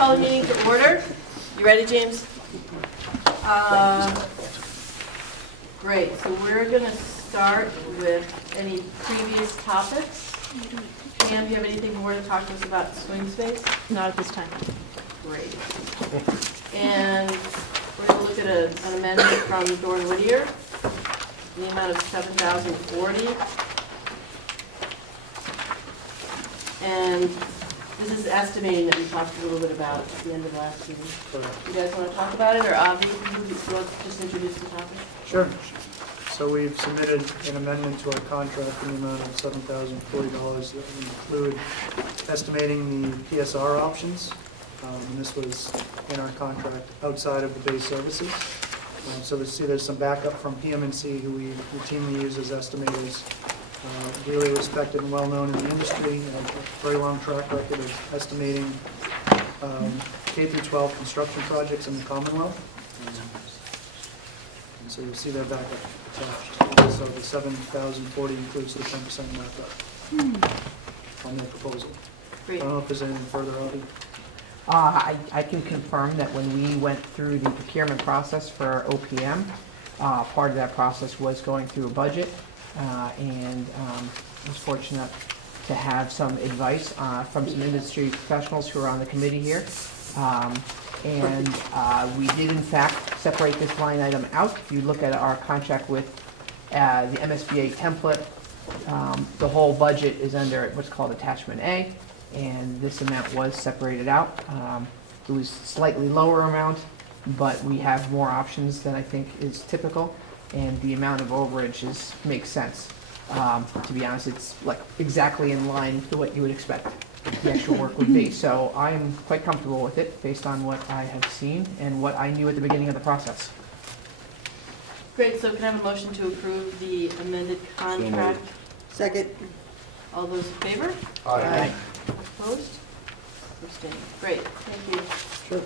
call the meeting to order. You ready, James? Great, so we're going to start with any previous topics. Pam, do you have anything more to talk to us about swing space? Not at this time. Great. And we're going to look at an amendment from Dorn Whittier, in the amount of $7,040. And this is estimating that we talked a little bit about at the end of last meeting. You guys want to talk about it, or Avi, you want to just introduce the topic? Sure. So we've submitted an amendment to our contract in the amount of $7,040 that would include estimating the PSR options. And this was in our contract outside of the base services. So we see there's some backup from PM&C, who we routinely use as estimators. Really respected and well-known in the industry, and a very long track record of estimating K-12 construction projects in the Commonwealth. And so you'll see their backup attached. So the $7,040 includes the 10% markup on their proposal. I Great. don't know if there's anything further, Audie. I can confirm that when we went through the procurement process for OPM, part of that process was going through a budget, and was fortunate to have some advice from some industry professionals who are on the committee here. And we did in fact separate this line item out. If you look at our contract with the MSBA template, the whole budget is under what's called Attachment A, and this amount was separated out. It was slightly lower amount, but we have more options than I think is typical, and the amount of overage makes sense. To be honest, it's like exactly in line with what you would expect the actual work would be. So I am quite comfortable with it based on what I have seen and what I knew at the beginning of the process. Great, so can I have a motion to approve the amended contract? Second. All those in favor? Aye. Opposed? Abstaining. Great, thank you. Sure.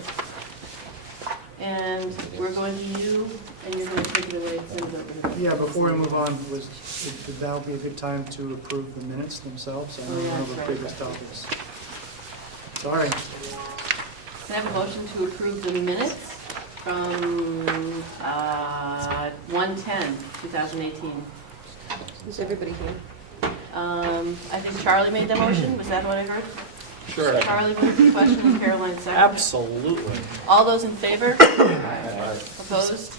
And we're going to you, and you're going to take it away. Yeah, before we move on, would now be a good time to approve the minutes themselves? I Oh, yeah, know one of that's the right. previous topics. Sorry. Can I have a motion to approve the minutes from 1/10/2018? Is everybody here? I think Charlie made the motion, was that what I heard? Sure. Charlie moved the question and Caroline seconded. Absolutely. All those in favor? Opposed?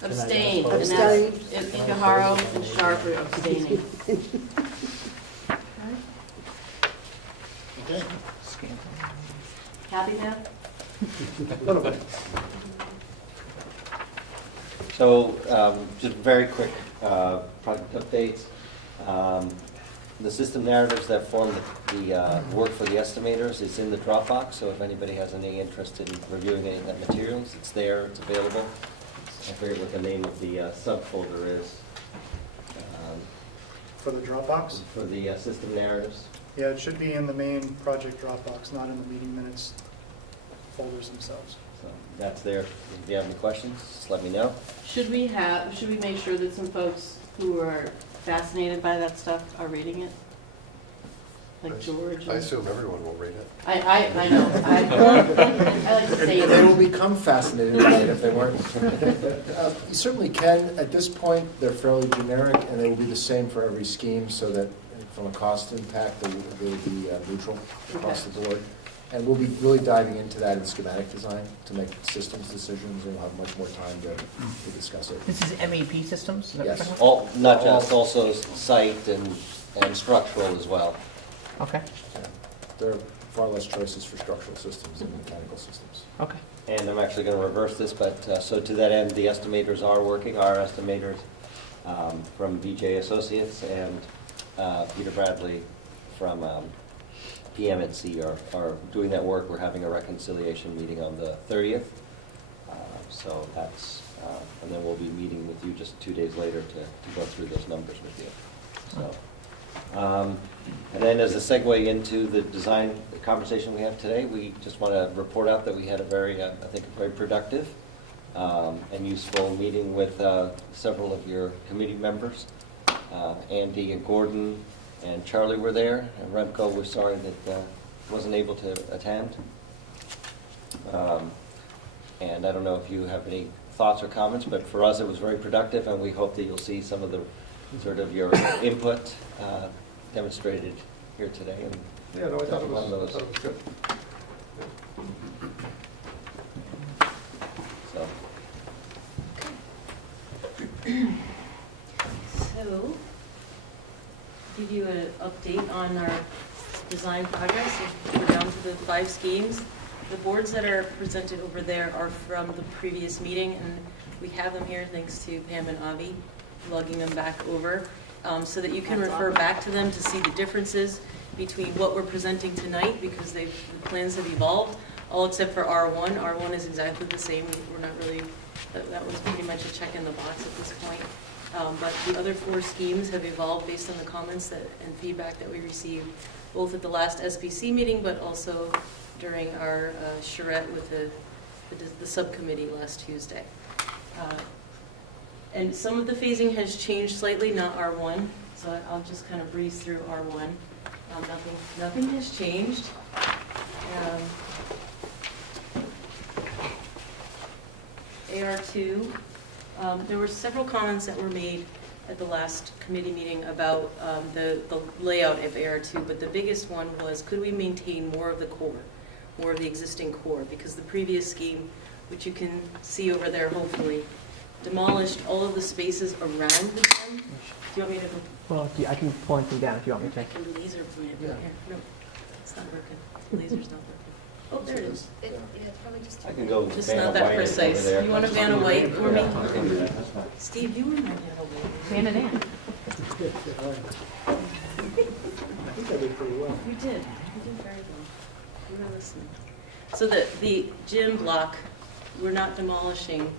Abstained. And that's Ikeharo and Sharp are abstaining. Okay. Happy now? So, just very quick project updates. The system narratives that form the work for the estimators is in the Dropbox, so if anybody has any interest in reviewing any of that materials, it's there, it's available. I forget what the name of the subfolder is For the Dropbox? for the system narratives. Yeah, it should be in the main project Dropbox, not in the meeting minutes folders themselves. So that's there. If you have any questions, just let me know. Should we make sure that some folks who are fascinated by that stuff are reading it? Like George? I assume everyone will read it. I know. I like to say They will that. become fascinated by it if they weren't. You certainly can. At this point, they're fairly generic, and they will be the same for every scheme, so that from a cost impact, they will be neutral across the board. And we'll be really diving into that in schematic design to make systems decisions, and we'll have much more time to discuss it. This is MEP systems? Is that what Yes. you're talking All, not just, also site and structural as well. about? Okay, Yeah. There are far less choices for structural systems than mechanical systems. okay. And I'm actually going to reverse this, but so to that end, the estimators are working, our estimators from VJ Associates and Peter Bradley from PM&C are doing that work. We're having a reconciliation meeting on the 30th. So that's, and then we'll be meeting with you just 2 days later to go through those numbers with you. So, and then as a segue into the design conversation we have today, we just want to report out that we had a very, I think, a very productive and useful meeting with several of your committee members. Andy and Gordon and Charlie were there, and Remco was sorry that wasn't able to attend. And I don't know if you have any thoughts or comments, but for us, it was very productive, and we hope that you'll see some of the, sort of your input demonstrated here today. And Yeah, no, I thought it One of was those. good. so, So, give you an update on our design progress. We're down to the 5 schemes. The boards that are presented over there are from the previous meeting, and we have them here thanks to Pam and Avi lugging them back over, so that you can That's refer awesome. back to them to see the differences between what we're presenting tonight, because the plans have evolved, all except for R1. R1 is exactly the same. We're not really, that was pretty much a check in the box at this point. But the other 4 schemes have evolved based on the comments and feedback that we received, both at the last SBC meeting, but also during our charrette with the subcommittee last Tuesday. And some of the phasing has changed slightly, not R1, so I'll just kind of breeze through R1. Nothing has changed. AR2, there were several comments that were made at the last committee meeting about the layout of AR2, but the biggest one was, could we maintain more of the core, more of the existing core? Because the previous scheme, which you can see over there hopefully, demolished all of the spaces around the gym. Do you want me to? Well, I can point them down if you want me I to. can laser point it Yeah. here. No, it's not working. The laser's not working. Oh, there it is. Yeah, it's probably just. I can go Just Vanna not that White over precise. there. You want a Vanna White for me? Yeah, I can do that, that's fine. Steve, you were my Vanna White. Hand it in. I think I did pretty well. You did. You did very well. You were listening. So the gym block, we're not demolishing.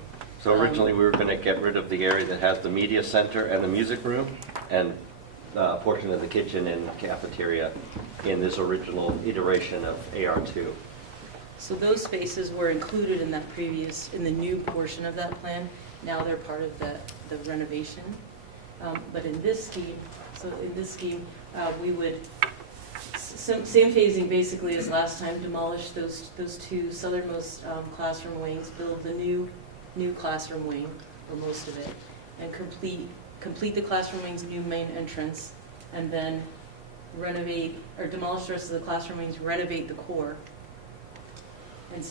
So originally, we were going to get rid of the area that has the media center and the music room, and a portion of the kitchen and cafeteria in this original iteration of AR2. So those spaces were included in in the new portion of that plan. Now they're part of the renovation. But in this scheme, we would, same phasing basically as last time, demolish those 2 southernmost classroom wings, build the new classroom wing, or most of it, and complete the classroom wing's new main entrance, and then renovate, or demolish the rest of the classroom wings, renovate the core. And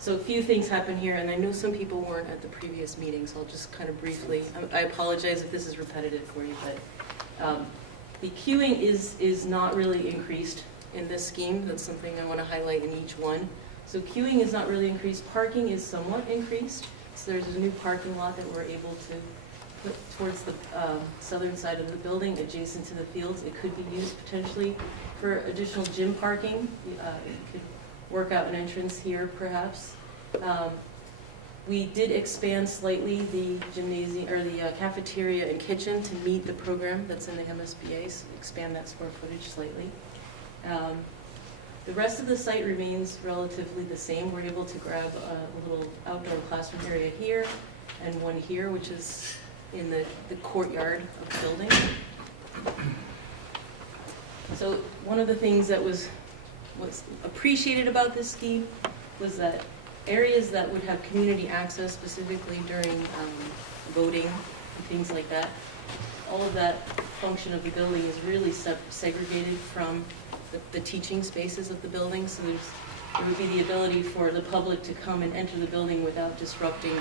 so a few things happen here, and I know some people weren't at the previous meeting, so I'll just kind of briefly, I apologize if this is repetitive for you, but the queuing is not really increased in this scheme. That's something I want to highlight in each one. So queuing is not really increased. Parking is somewhat increased. So there's a new parking lot that we're able to put towards the southern side of the building, adjacent to the fields. It could be used potentially for additional gym parking. You could work out an entrance here, perhaps. We did expand slightly the gymnasium, or the cafeteria and kitchen to meet the program that's in the MSBA, so expand that square footage slightly. The rest of the site remains relatively the same. We're able to grab a little outdoor classroom area here and one here, which is in the courtyard of the building. So one of the things that was appreciated about this scheme was that areas that would have community access, specifically during voting and things like that, all of that function of the building is really segregated from the teaching spaces of the building. So there would be the ability for the public to come and enter the building without disrupting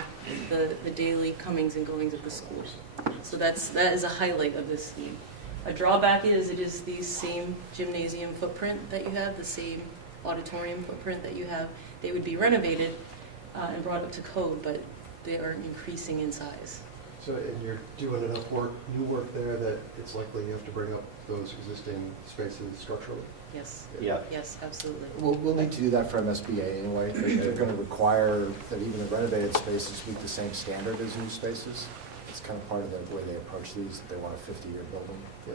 the daily comings and goings of the schools. So that is a highlight of this scheme. A drawback is it is the same gymnasium footprint that you have, the same auditorium footprint that you have. They would be renovated and brought up to code, but they aren't increasing in size. So, and you're doing enough new work there that it's likely you have to bring up those existing spaces structurally? Yes. Yeah. Yes, absolutely. We'll need to do that for MSBA anyway. They're going to require that even the renovated spaces meet the same standard as new spaces. It's kind of part of the way they approach these, that they want a 50-year building. Yeah.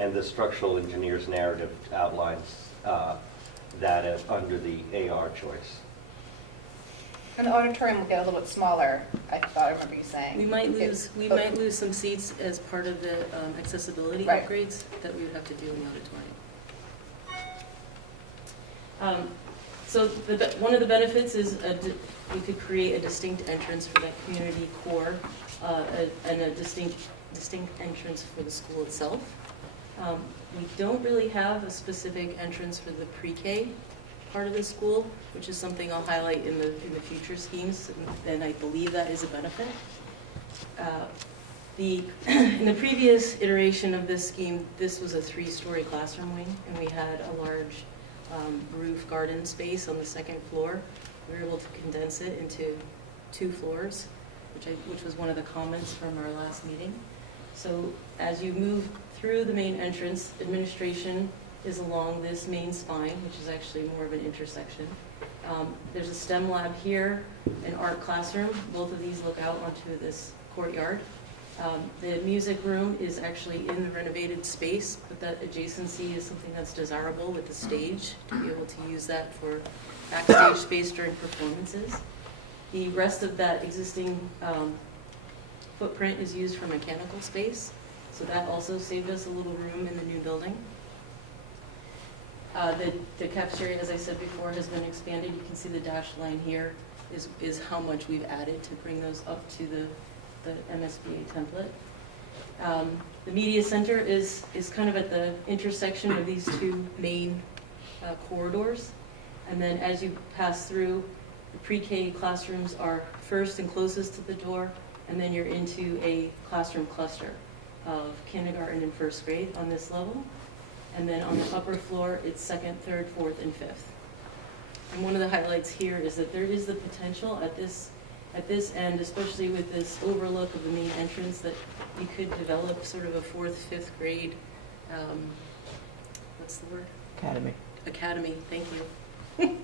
And the structural engineer's narrative outlines that as under the AR choice. And the auditorium will get a little bit smaller, I thought I remember you saying. We might lose some seats as part of the accessibility Right. upgrades that we would have to do in the auditorium. So one of the benefits is we could create a distinct entrance for that community core and a distinct entrance for the school itself. We don't really have a specific entrance for the pre-K part of the school, which is something I'll highlight in the future schemes, and I believe that is a benefit. In the previous iteration of this scheme, this was a 3-story classroom wing, and we had a large roof garden space on the second floor. We were able to condense it into 2 floors, which was one of the comments from our last meeting. So as you move through the main entrance, administration is along this main spine, which is actually more of an intersection. There's a STEM lab here, an art classroom. Both of these look out onto this courtyard. The music room is actually in the renovated space, but that adjacency is something that's desirable with the stage, to be able to use that for backstage space during performances. The rest of that existing footprint is used for mechanical space, so that also saved us a little room in the new building. The cafeteria, as I said before, has been expanded. You can see the dashed line here is how much we've added to bring those up to the MSBA template. The media center is kind of at the intersection of these 2 main corridors. And then as you pass through, the pre-K classrooms are first and closest to the door, and then you're into a classroom cluster of kindergarten and 1st grade on this level. And then on the upper floor, it's 2nd, 3rd, 4th, and 5th. And one of the highlights here is that there is the potential at this end, especially with this overlook of the main entrance, that you could develop sort of a 4th, 5th grade, what's the word? Academy, thank you.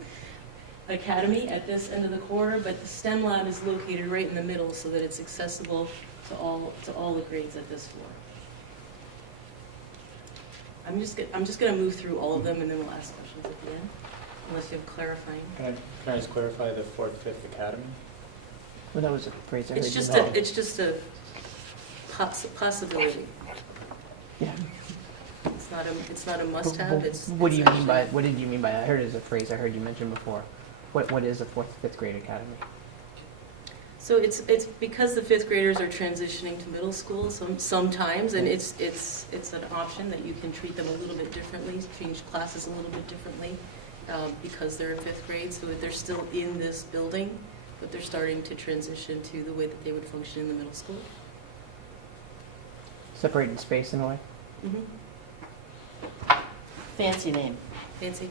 Academy at this end of the corridor, but the STEM lab is located right in the middle so that it's accessible to all the grades at this floor. I'm just going to move through all of them, and then we'll ask questions at the end, unless you have clarifying. Can I just clarify the 4th, 5th Academy? Well, that was a phrase I heard. It's just a possibility. Yeah. It's not a must-have. What did you mean by that? I heard it as a phrase I heard you mention before. What is a 4th, 5th grade academy? So it's because the 5th graders are transitioning to middle school sometimes, and it's an option that you can treat them a little bit differently, change classes a little bit differently, because they're in 5th grade, so that they're still in this building, but they're starting to transition to the way that they would function in the middle school. Separated space in a way? Mm-hmm. Fancy name. Fancy?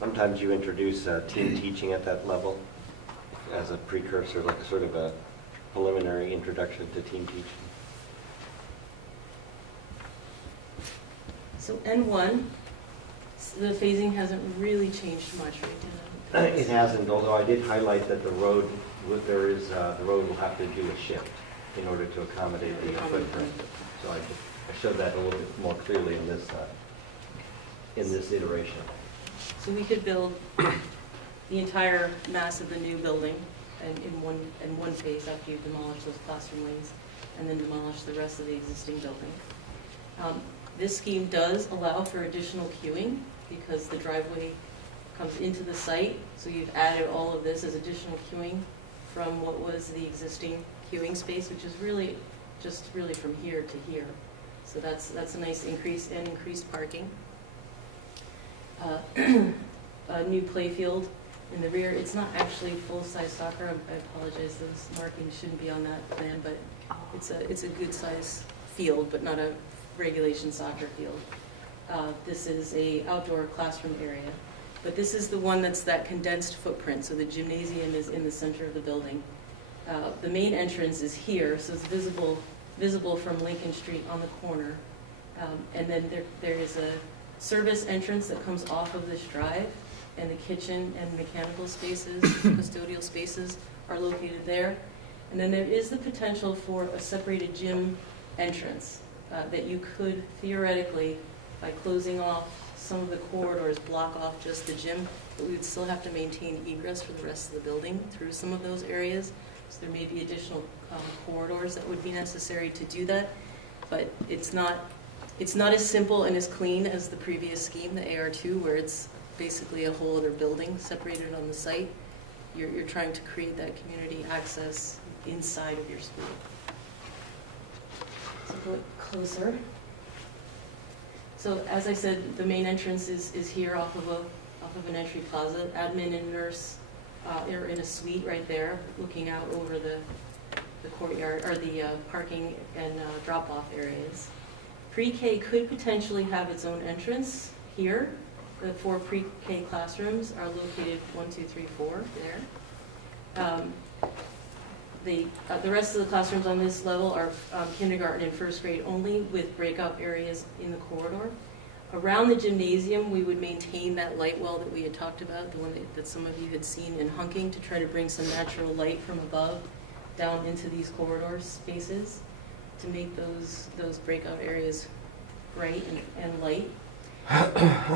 Sometimes you introduce team teaching at that level as a precursor, like sort of a preliminary introduction to team teaching. So N1, the phasing hasn't really changed much, right? It hasn't, although I did highlight that the road will have to do a shift in order to accommodate the footprint. So I showed that a little bit more clearly in this iteration. So we could build the entire mass of the new building and in one phase after you demolish those classroom wings, and then demolish the rest of the existing building. This scheme does allow for additional queuing because the driveway comes into the site, so you've added all of this as additional queuing from what was the existing queuing space, which is really just from here to here. So that's a nice increase and increased parking. A new playfield in the rear. It's not actually full-size soccer. I apologize, those markings shouldn't be on that plan, but it's a good size field, but not a regulation soccer field. This is a outdoor classroom area, but this is the one that's that condensed footprint. So the gymnasium is in the center of the building. The main entrance is here, so it's visible from Lincoln Street on the corner. And then there is a service entrance that comes off of this drive, and the kitchen and mechanical spaces, custodial spaces are located there. And then there is the potential for a separated gym entrance that you could theoretically, by closing off some of the corridors, block off just the gym, but we would still have to maintain egress for the rest of the building through some of those areas. So there may be additional corridors that would be necessary to do that, but it's not as simple and as clean as the previous scheme, the AR2, where it's basically a whole other building separated on the site. You're trying to create that community access inside of your school. So go closer. So as I said, the main entrance is here off of an entry plaza. Admin and nurse are in a suite right there, looking out over the courtyard, or the parking and drop-off areas. Pre-K could potentially have its own entrance here. The 4 pre-K classrooms are located 1, 2, 3, 4 there. The rest of the classrooms on this level are kindergarten and first grade only, with breakout areas in the corridor. Around the gymnasium, we would maintain that light well that we had talked about, the one that some of you had seen in Hunking, to try to bring some natural light from above down into these corridor spaces to make those breakout areas bright and light.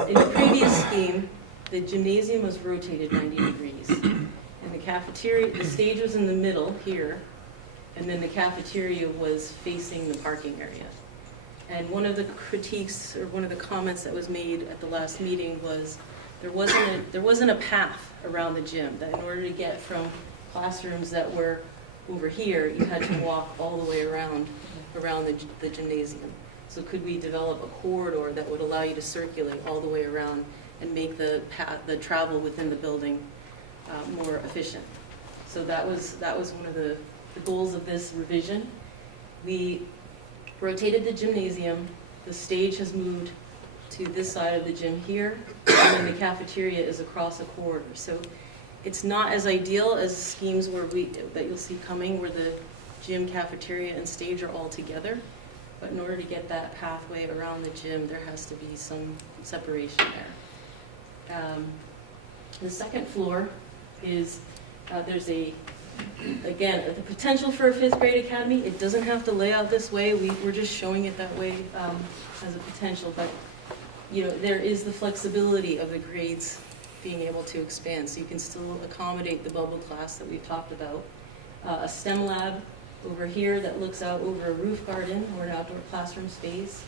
In the previous scheme, the gymnasium was rotated 90 degrees. And the cafeteria, the stage was in the middle here, and then the cafeteria was facing the parking area. And one of the critiques, or one of the comments that was made at the last meeting was there wasn't a path around the gym, that in order to get from classrooms that were over here, you had to walk all the way around the gymnasium. So could we develop a corridor that would allow you to circulate all the way around and make the travel within the building more efficient? So that was one of the goals of this revision. We rotated the gymnasium. The stage has moved to this side of the gym here, and then the cafeteria is across a corridor. So it's not as ideal as schemes that you'll see coming, where the gym, cafeteria, and stage are all together. But in order to get that pathway around the gym, there has to be some separation there. The second floor is, there's the potential for a 5th grade academy. It doesn't have to lay out this way. We're just showing it that way as a potential. But there is the flexibility of the grades being able to expand, so you can still accommodate the bubble class that we've talked about. A STEM lab over here that looks out over a roof garden or an outdoor classroom space.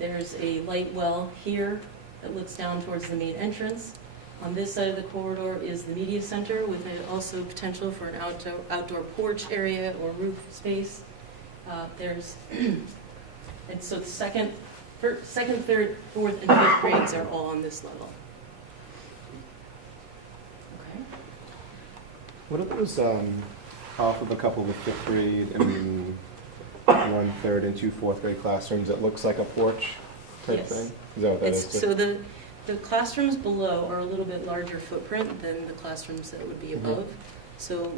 There's a light well here that looks down towards the main entrance. On this side of the corridor is the media center, with also potential for an outdoor porch area or roof space. And so the second, third, 4th, and 5th grades are all on this level. Okay. What are those off of a couple of the 5th grade and 1 3rd and 2 4th grade classrooms that looks like a porch type Yes. thing? Is that what that is? So the classrooms below are a little bit larger footprint than the classrooms that would be above. So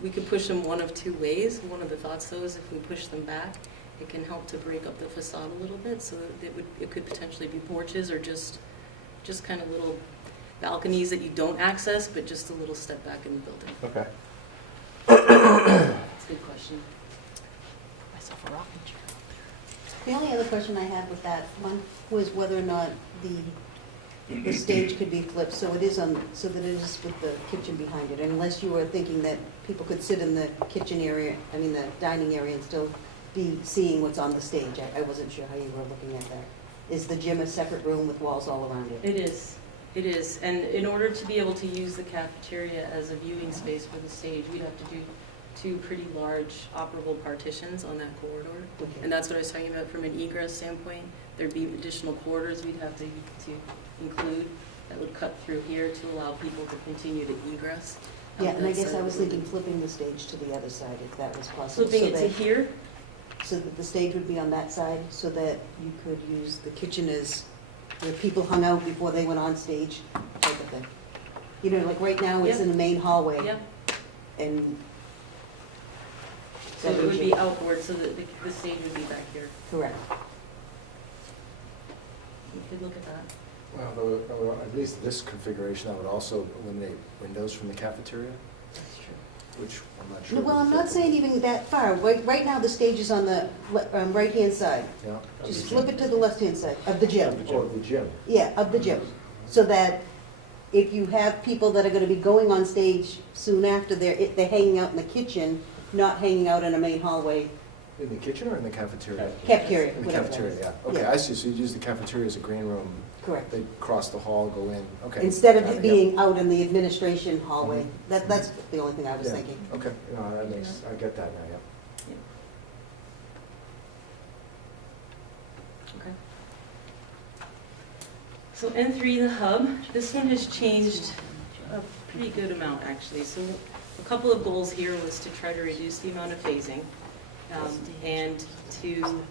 we could push them one of 2 ways. One of the thoughts, though, is if we push them back, it can help to break up the facade a little bit, so that it could potentially be porches, or just kind of little balconies that you don't access, but just a little step back in the building. Okay. That's a good question. Myself a rocking chair. The only other question I had with that one was whether or not the stage could be flipped, so that it is with the kitchen behind it, unless you were thinking that people could sit in the kitchen area, the dining area, and still be seeing what's on the stage. I wasn't sure how you were looking at that. Is the gym a separate room with walls all around it? It is, and in order to be able to use the cafeteria as a viewing space for the stage, we'd have to do 2 pretty large operable partitions on that corridor. Okay. And that's what I was talking about from an egress standpoint. There'd be additional corridors we'd have to include that would cut through here to allow people to continue to egress. Yeah, and I that guess side I of was the thinking building. flipping the stage to the other side, if that was possible. Flipping it to here. So that the stage would be on that side, so that you could use the kitchen as where people hung out before they went on stage, type of thing. Like right now, it's Yeah. in the main hallway. Yeah. And So it would be outward, so that the stage would be back here. correct. You could look at that. Well, at least this configuration, that would also eliminate windows from the cafeteria, That's true. which I'm not sure. No, well, I'm not saying even that far. Right now, the stage is on the right-hand side. Yeah. Just flip it to the left-hand side of the gym. Oh, the gym. Yeah, of the gym. So that if you have people that are gonna be going on stage soon after, they're hanging out in the kitchen, not hanging out in a main hallway. In the kitchen or in the cafeteria? Cafeteria, In the whatever that cafeteria, is. yeah. Okay, Yeah. I see, so you use the cafeteria as a green room. Correct. They cross the hall, go in, okay. Instead of Got it yeah. being out in the administration hallway. Mhm. That's the only thing I was Yeah, thinking. Okay, no, that makes, I get that now, yeah. Okay. So N3, the hub, this one has changed a pretty good amount, actually. So a couple of goals here was to try to reduce the amount of phasing, and to,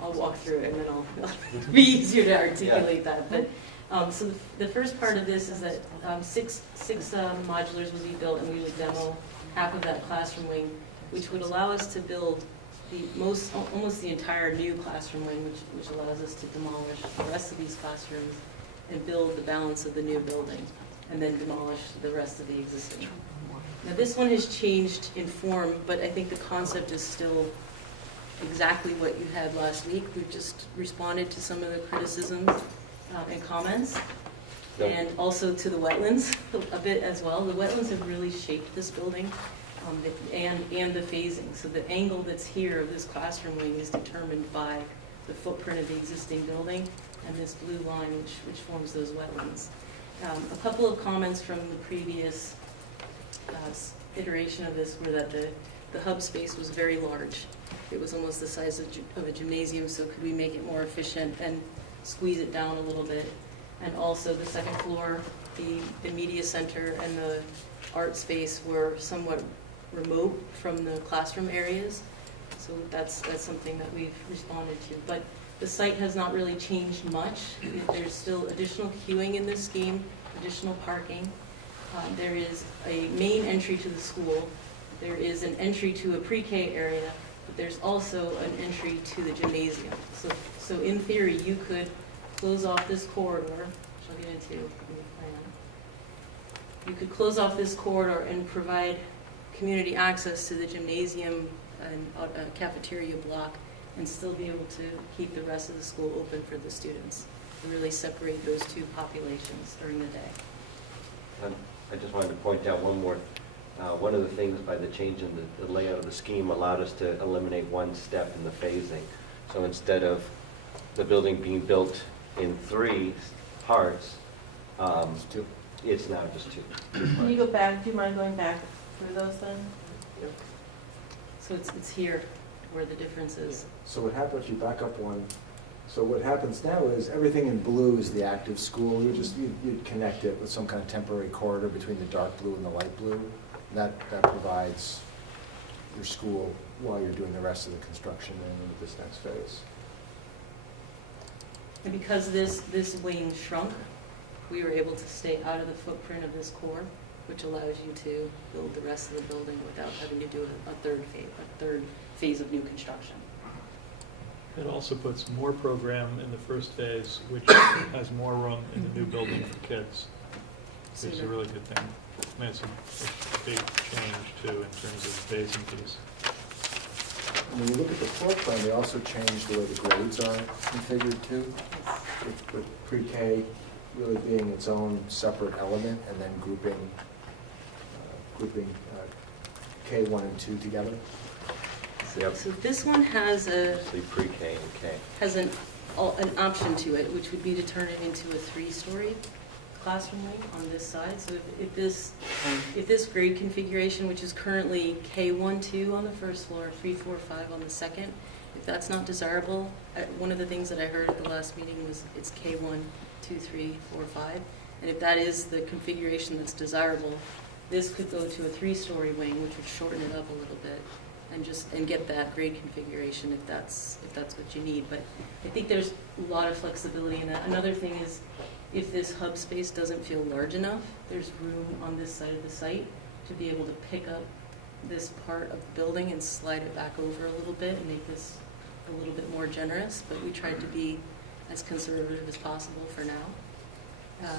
I'll walk through it and then it'll be easier to articulate that. But so the first part of this is that six modulars would be built, and we would demo half of that classroom wing, which would allow us to build almost the entire new classroom wing, which allows us to demolish the rest of these classrooms and build the balance of the new building, and then demolish the rest of the existing. Now this one has changed in form, but I think the concept is still exactly what you had last week. We've just responded to some of the criticisms and comments, and also to the wetlands a bit as well. The wetlands have really shaped this building, and the phasing. So the angle that's here of this classroom wing is determined by the footprint of the existing building and this blue line which forms those wetlands. A couple of comments from the previous iteration of this were that the hub space was very large. It was almost the size of a gymnasium, so could we make it more efficient and squeeze it down a little bit? And also the second floor, the media center and the art space were somewhat remote from the classroom areas. So that's something that we've responded to. But the site has not really changed much. There's still additional queuing in this scheme, additional parking. There is a main entry to the school. There is an entry to a pre-K area, but there's also an entry to the gymnasium. So in theory, you could close off this corridor, which I'll get into in the plan. You could close off this corridor and provide community access to the gymnasium and a cafeteria block, and still be able to keep the rest of the school open for the students, and really separate those two populations during the day. I just wanted to point out one more. One of the things by the change in the layout of the scheme allowed us to eliminate one step in the phasing. So instead of the building being built in 3 parts, it's now just 2. Can you go back, do you mind going back through those then? So it's here where the difference is. So what happens, if you back up one, so what happens now is everything in blue is the active school. You'd connect it with some kind of temporary corridor between the dark blue and the light blue. That provides your school while you're doing the rest of the construction in this next phase. And because this wing shrunk, we were able to stay out of the footprint of this core, which allows you to build the rest of the building without having to do a third phase of new construction. It also puts more program in the first phase, which has more room in the new building for kids, which is a really good thing. I mean, it's a big change, too, in terms of the phasing piece. When you look at the floor plan, they also changed the way the grades are configured, too. With pre-K really being its own separate element, and then grouping K1 and 2 together. So this one has Pre-K and K. has an option to it, which would be to turn it into a 3-story classroom wing on this side. So if this grade configuration, which is currently K1, 2 on the first floor, 3, 4, 5 on the second, if that's not desirable, one of the things that I heard at the last meeting was it's K1, 2, 3, 4, 5. And if that is the configuration that's desirable, this could go to a 3-story wing, which would shorten it up a little bit, and get that grade configuration if that's what you need. But I think there's a lot of flexibility in that. Another thing is, if this hub space doesn't feel large enough, there's room on this side of the site to be able to pick up this part of the building and slide it back over a little bit and make this a little bit more generous. But we tried to be as conservative as possible for now.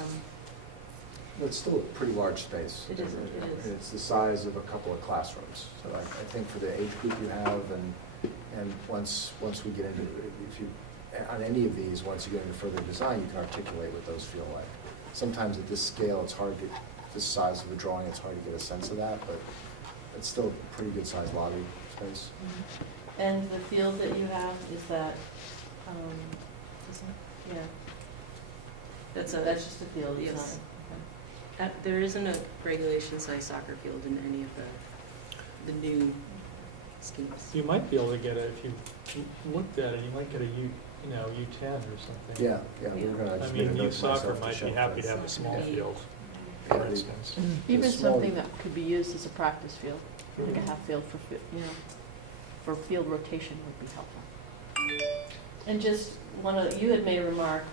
It's still a pretty large space. It is. It's the size of a couple of classrooms. So I think for the age group you have, and once we get into, if you, on any of these, once you get into further design, you can articulate what those feel like. Sometimes at this scale, it's hard to, this size of a drawing, it's hard to get a sense of that, but it's still a pretty good sized lobby space. Mm-hmm. And the field that you have, is that, yeah, That's that's just a field, it's not? yes. There isn't a regulation size soccer field in any of the new schemes. You might be able to get it, if you looked at it, you might get a U10 or something. Yeah, we're gonna. I just mean, make a note youth to soccer myself to might show be happy to that. have a small Yeah. field, Yeah, for the- instance. Even small- something that could be used as a practice field, like a half field for, for field rotation would be helpful. And just you had made a remark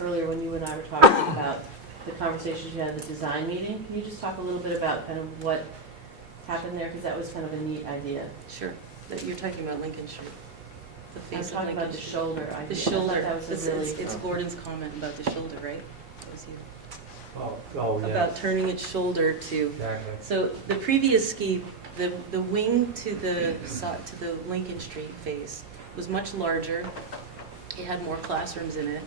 earlier when you and I were talking about the conversations you had at the design meeting. Can you just talk a little bit about kind of what happened there? Because that was kind of a neat idea. Sure, that you're talking about Lincoln Street. The I'm face of talking about Lincoln the Street. shoulder idea. The I thought shoulder, that was it's a really. it's Gordon's comment about the shoulder, right? That was you. Oh, About turning its shoulder to, Exactly. so the previous scheme, the wing to the Lincoln Street face was much larger. It had more classrooms in it.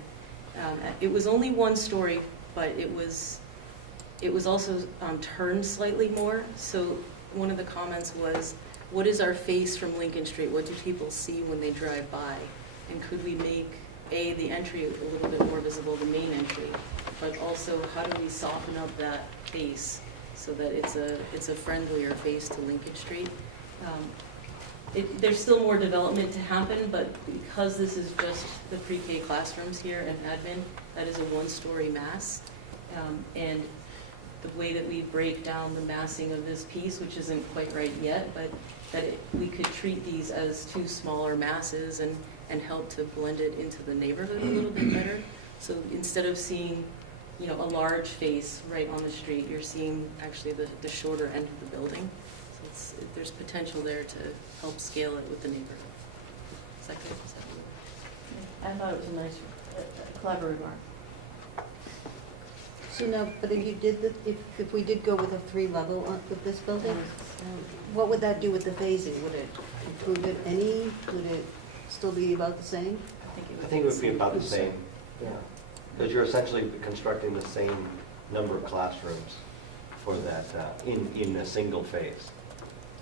It was only one story, but it was also turned slightly more. So one of the comments was, what is our face from Lincoln Street? What do people see when they drive by? And could we make, the entry a little bit more visible, the main entry, but also how do we soften up that face so that it's a friendlier face to Lincoln Street? There's still more development to happen, but because this is just the pre-K classrooms here and admin, that is a one-story mass. And the way that we break down the massing of this piece, which isn't quite right yet, but that we could treat these as two smaller masses and help to blend it into the neighborhood a little bit better. So instead of seeing, a large face right on the street, you're seeing actually the shorter end of the building. So there's potential there to help scale it with the neighborhood. Is that good? Is that good? I thought it was a nice, clever remark. So now, but if you did, if we did go with a 3-level with this building, what would that do with the phasing? Would it improve it any? Would it still be about the same? I think it would be about the same, because you're essentially constructing the same number of classrooms for that, in a single phase.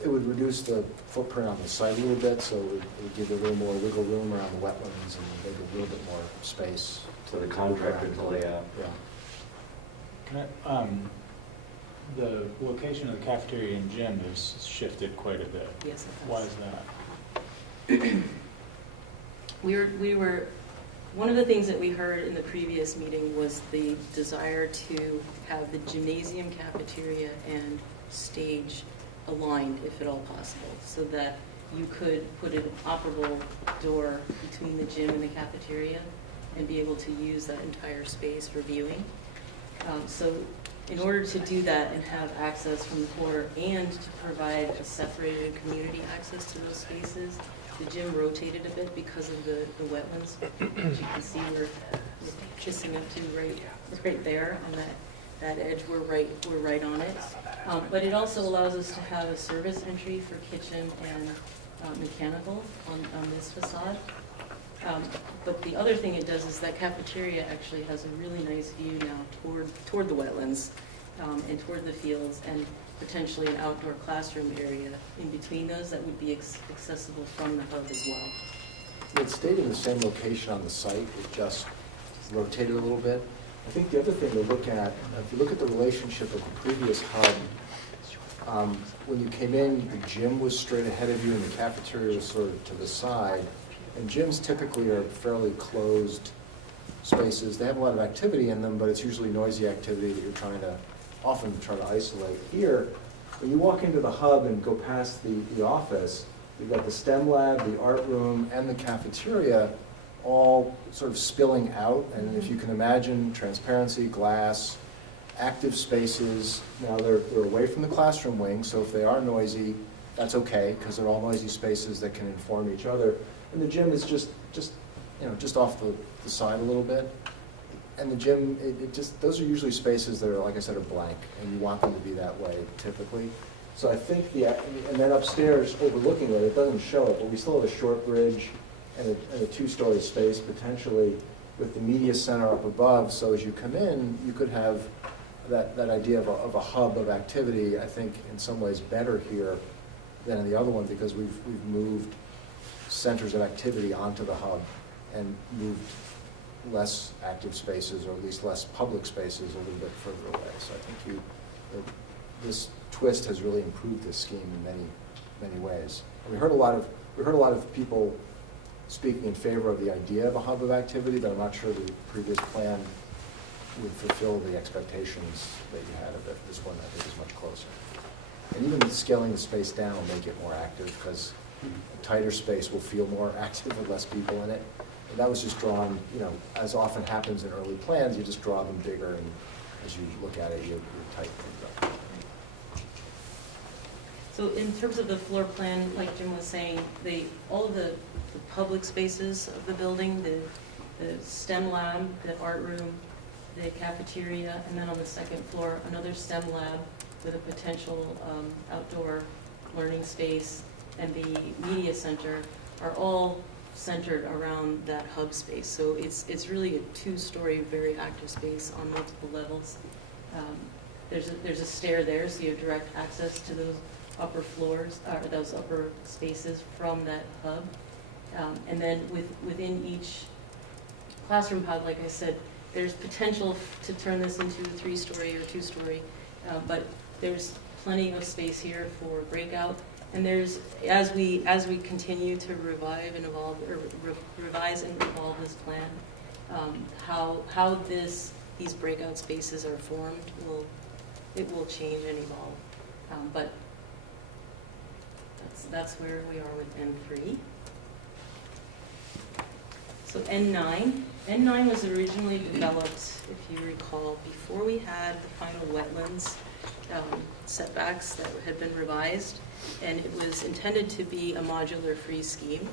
It would reduce the footprint on the site a little bit, so it would give it a little more wiggle room around the wetlands and maybe a little bit more space. For the contractor to lay out. Yeah. Can I, the location of the cafeteria and gym has shifted quite a bit. Yes, it has. Why is that? We were, one of the things that we heard in the previous meeting was the desire to have the gymnasium, cafeteria, and stage aligned, if at all possible, so that you could put an operable door between the gym and the cafeteria and be able to use that entire space for viewing. So in order to do that and have access from the corner and to provide a separated community access to those spaces, the gym rotated a bit because of the wetlands. As you can see, we're kissing up to right there, and that edge, we're right on it. But it also allows us to have a service entry for kitchen and mechanical on this facade. But the other thing it does is that cafeteria actually has a really nice view now toward the wetlands and toward the fields, and potentially an outdoor classroom area in between those that would be accessible from the hub as well. It stayed in the same location on the site, it just rotated a little bit. I think the other thing to look at, if you look at the relationship of the previous hub, when you came in, the gym was straight ahead of you and the cafeteria was sort of to the side. And gyms typically are fairly closed spaces. They have a lot of activity in them, but it's usually noisy activity that you're often try to isolate. Here, when you walk into the hub and go past the office, you've got the STEM lab, the art room, and the cafeteria all sort of spilling out. And if you can imagine, transparency, glass, active spaces. Now they're away from the classroom wing, so if they are noisy, that's okay, because they're all noisy spaces that can inform each other. And the gym is just off the side a little bit. And the gym, those are usually spaces that are, like I said, are blank, and you want them to be that way typically. So I think and then upstairs overlooking it doesn't show it, but we still have a short bridge and a 2-story space potentially with the media center up above. So as you come in, you could have that idea of a hub of activity, I think in some ways better here than in the other one because we've moved centers of activity onto the hub and moved less active spaces, or at least less public spaces, a little bit further away. So I think this twist has really improved this scheme in many ways. And we heard a lot of people speaking in favor of the idea of a hub of activity, but I'm not sure the previous plan would fulfill the expectations that you had of it. This one, I think, is much closer. And even scaling the space down will make it more active, because a tighter space will feel more active with less people in it. And that was just drawn, as often happens in early plans, you just draw them bigger, and as you look at it, you tighten things up. So in terms of the floor plan, like Jim was saying, all of the public spaces of the building, the STEM lab, the art room, the cafeteria, and then on the second floor, another STEM lab with a potential outdoor learning space, and the media center are all centered around that hub space. So it's really a two-story, very active space on multiple levels. There's a stair there, so you have direct access to those upper floors, or those upper spaces from that hub. And then within each classroom pod, like I said, there's potential to turn this into a 3-story or 2-story, but there's plenty of space here for breakout. And there's, as we continue to revise and evolve this plan, how these breakout spaces are formed will change and evolve. But that's where we are with N3. So N9 was originally developed, if you recall, before we had the final wetlands setbacks that had been revised, and it was intended to be a modular free scheme.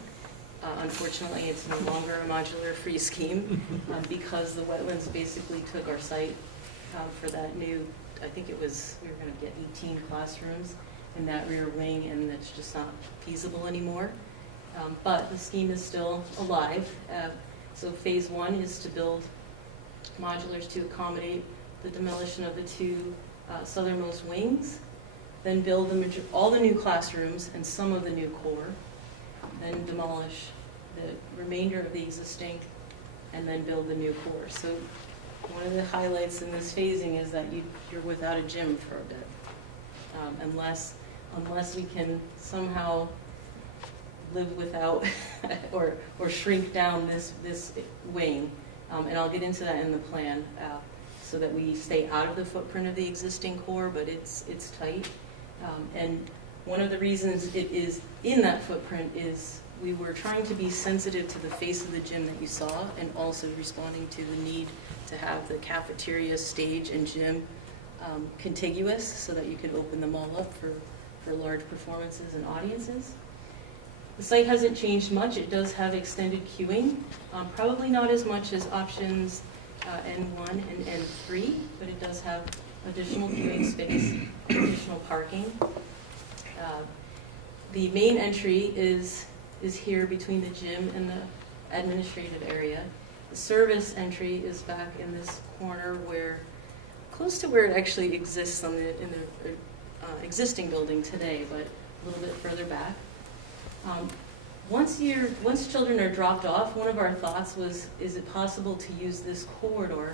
Unfortunately, it's no longer a modular free scheme because the wetlands basically took our site for that new, I think it was, we were going to get 18 classrooms in that rear wing, and that's just not feasible anymore. But the scheme is still alive. So phase 1 is to build modulars to accommodate the demolition of the 2 southernmost wings, then build all the new classrooms and some of the new core, then demolish the remainder of the existing, and then build the new core. So one of the highlights in this phasing is that you're without a gym for a bit, unless we can somehow live without or shrink down this wing. And I'll get into that in the plan, so that we stay out of the footprint of the existing core, but it's tight. And one of the reasons it is in that footprint is we were trying to be sensitive to the face of the gym that you saw, and also responding to the need to have the cafeteria, stage, and gym contiguous, so that you can open them all up for large performances and audiences. The site hasn't changed much. It does have extended queuing, probably not as much as options N1 and N3, but it does have additional queuing space, additional parking. The main entry is here between the gym and the administrative area. The service entry is back in this corner, close to where it actually exists in the existing building today, but a little bit further back. Once children are dropped off, one of our thoughts was, is it possible to use this corridor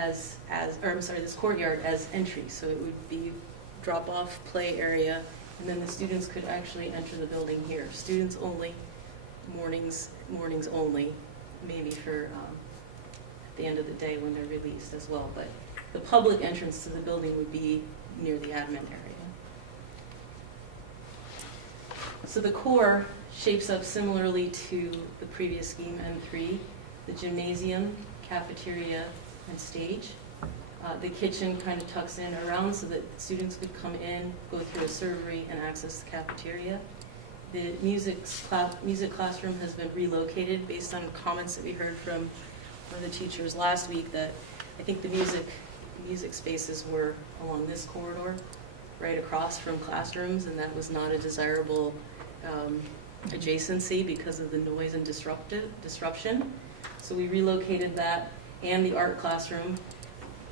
this courtyard as entry? So it would be drop-off play area, and then the students could actually enter the building here. Students only, mornings only, maybe for at the end of the day when they're released as well. But the public entrance to the building would be near the admin area. So the core shapes up similarly to the previous scheme, N3, the gymnasium, cafeteria, and stage. The kitchen kind of tucks in around so that students could come in, go through a servery, and access the cafeteria. The music classroom has been relocated based on comments that we heard from one of the teachers last week, that I think the music spaces were along this corridor, right across from classrooms, and that was not a desirable adjacency because of the noise and disruption. So we relocated that and the art classroom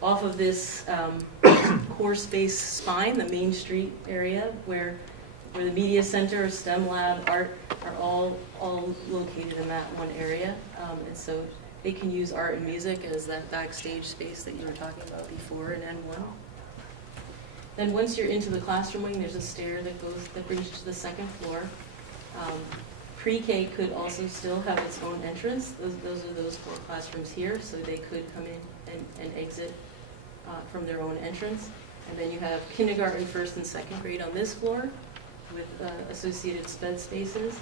off of this core space spine, the Main Street area, where where the media center, STEM lab, art are all located in that one area. And so they can use art and music as that backstage space that you were talking about before in N1. Then once you're into the classroom wing, there's a stair that brings you to the second floor. Pre-K could also still have its own entrance. Those are those 4 classrooms here, so they could come in and exit from their own entrance. And then you have kindergarten, 1st and 2nd grade on this floor with associated sped spaces.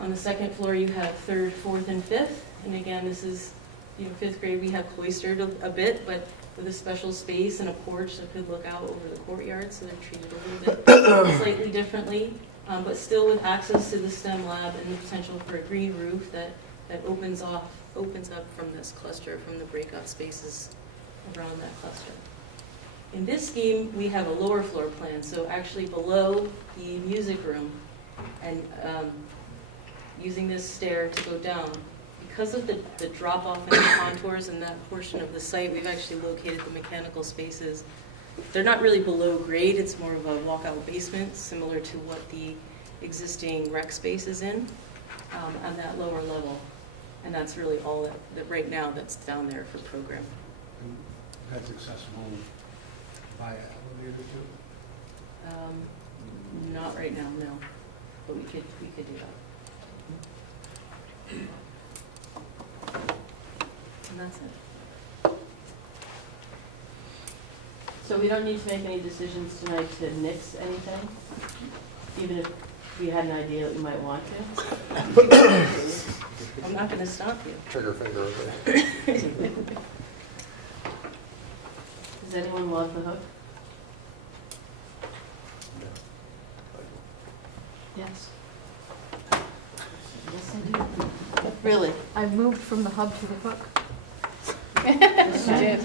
On the 2nd floor, you have 3rd, 4th, and 5th. And again, this is, 5th grade, we have cloistered a bit, but with a special space and a porch that could look out over the courtyard, so they're treated a little bit slightly differently, but still with access to the STEM lab and the potential for a green roof that opens up from this cluster, from the breakout spaces around that cluster. In this scheme, we have a lower floor plan, so actually below the music room, and using this stair to go down. Because of the drop-off in the contours in that portion of the site, we've actually located the mechanical spaces. They're not really below grade, it's more of a walkout basement, similar to what the existing rec space is in on that lower level. And that's really all that right now that's down there for program. And that's accessible via elevator too? Not right now, no, but we could do that. And that's it. So we don't need to make any decisions tonight to nix anything, even if we had an idea that we might want to? I'm not going to stop you. Trigger finger over there. Does anyone love the hook? Yes. Yes, I do. Really? I moved from the hub to the hook. You did.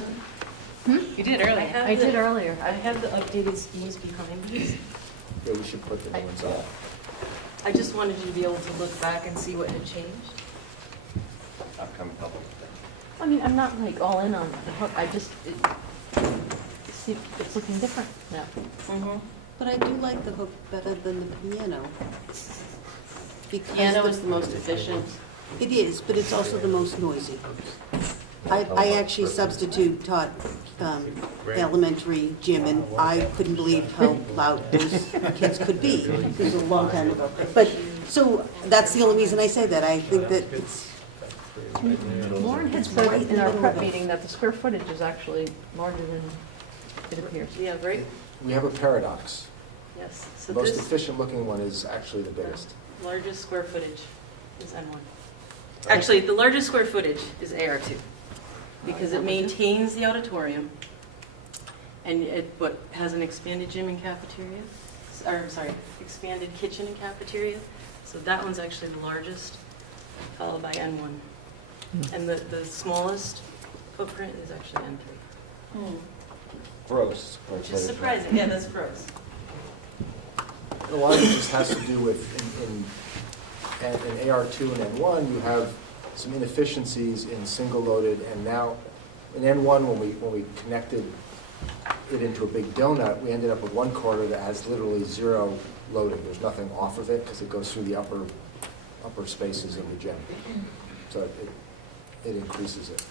You did earlier. I did earlier. I have the updated schemes behind these. Yeah, we should put the new ones up. I just wanted you to be able to look back and see what had changed. Upcoming public. I mean, I'm not like all in on the hook. I just, it's looking different now. Mm-hmm. But I do like the hook better than the piano. Because Piano is the most efficient. It is, but it's also the most noisy. I actually taught elementary gym, and I couldn't believe how loud those kids could be. It was a long time ago. But, so, that's the only reason I say that. I think that it's, Lauren had said in our prep meeting that the square footage is actually larger than it appears. Yeah, right? We have a paradox. Yes. The So most this efficient looking one is actually the biggest. largest square footage is N1. Actually, the largest square footage is AR2 because it maintains the auditorium and it has an expanded gym and cafeteria, or I'm sorry, expanded kitchen and cafeteria. So that one's actually the largest, followed by N1. And the smallest footprint is actually N3. Gross. Which is surprising. Yeah, that's gross. A lot of it just has to do with, in AR2 and N1, you have some inefficiencies in single-loaded, and now in N1, when we connected it into a big donut, we ended up with one corridor that has literally zero loading. There's nothing off of it because it goes through the upper spaces of the gym. So it increases it.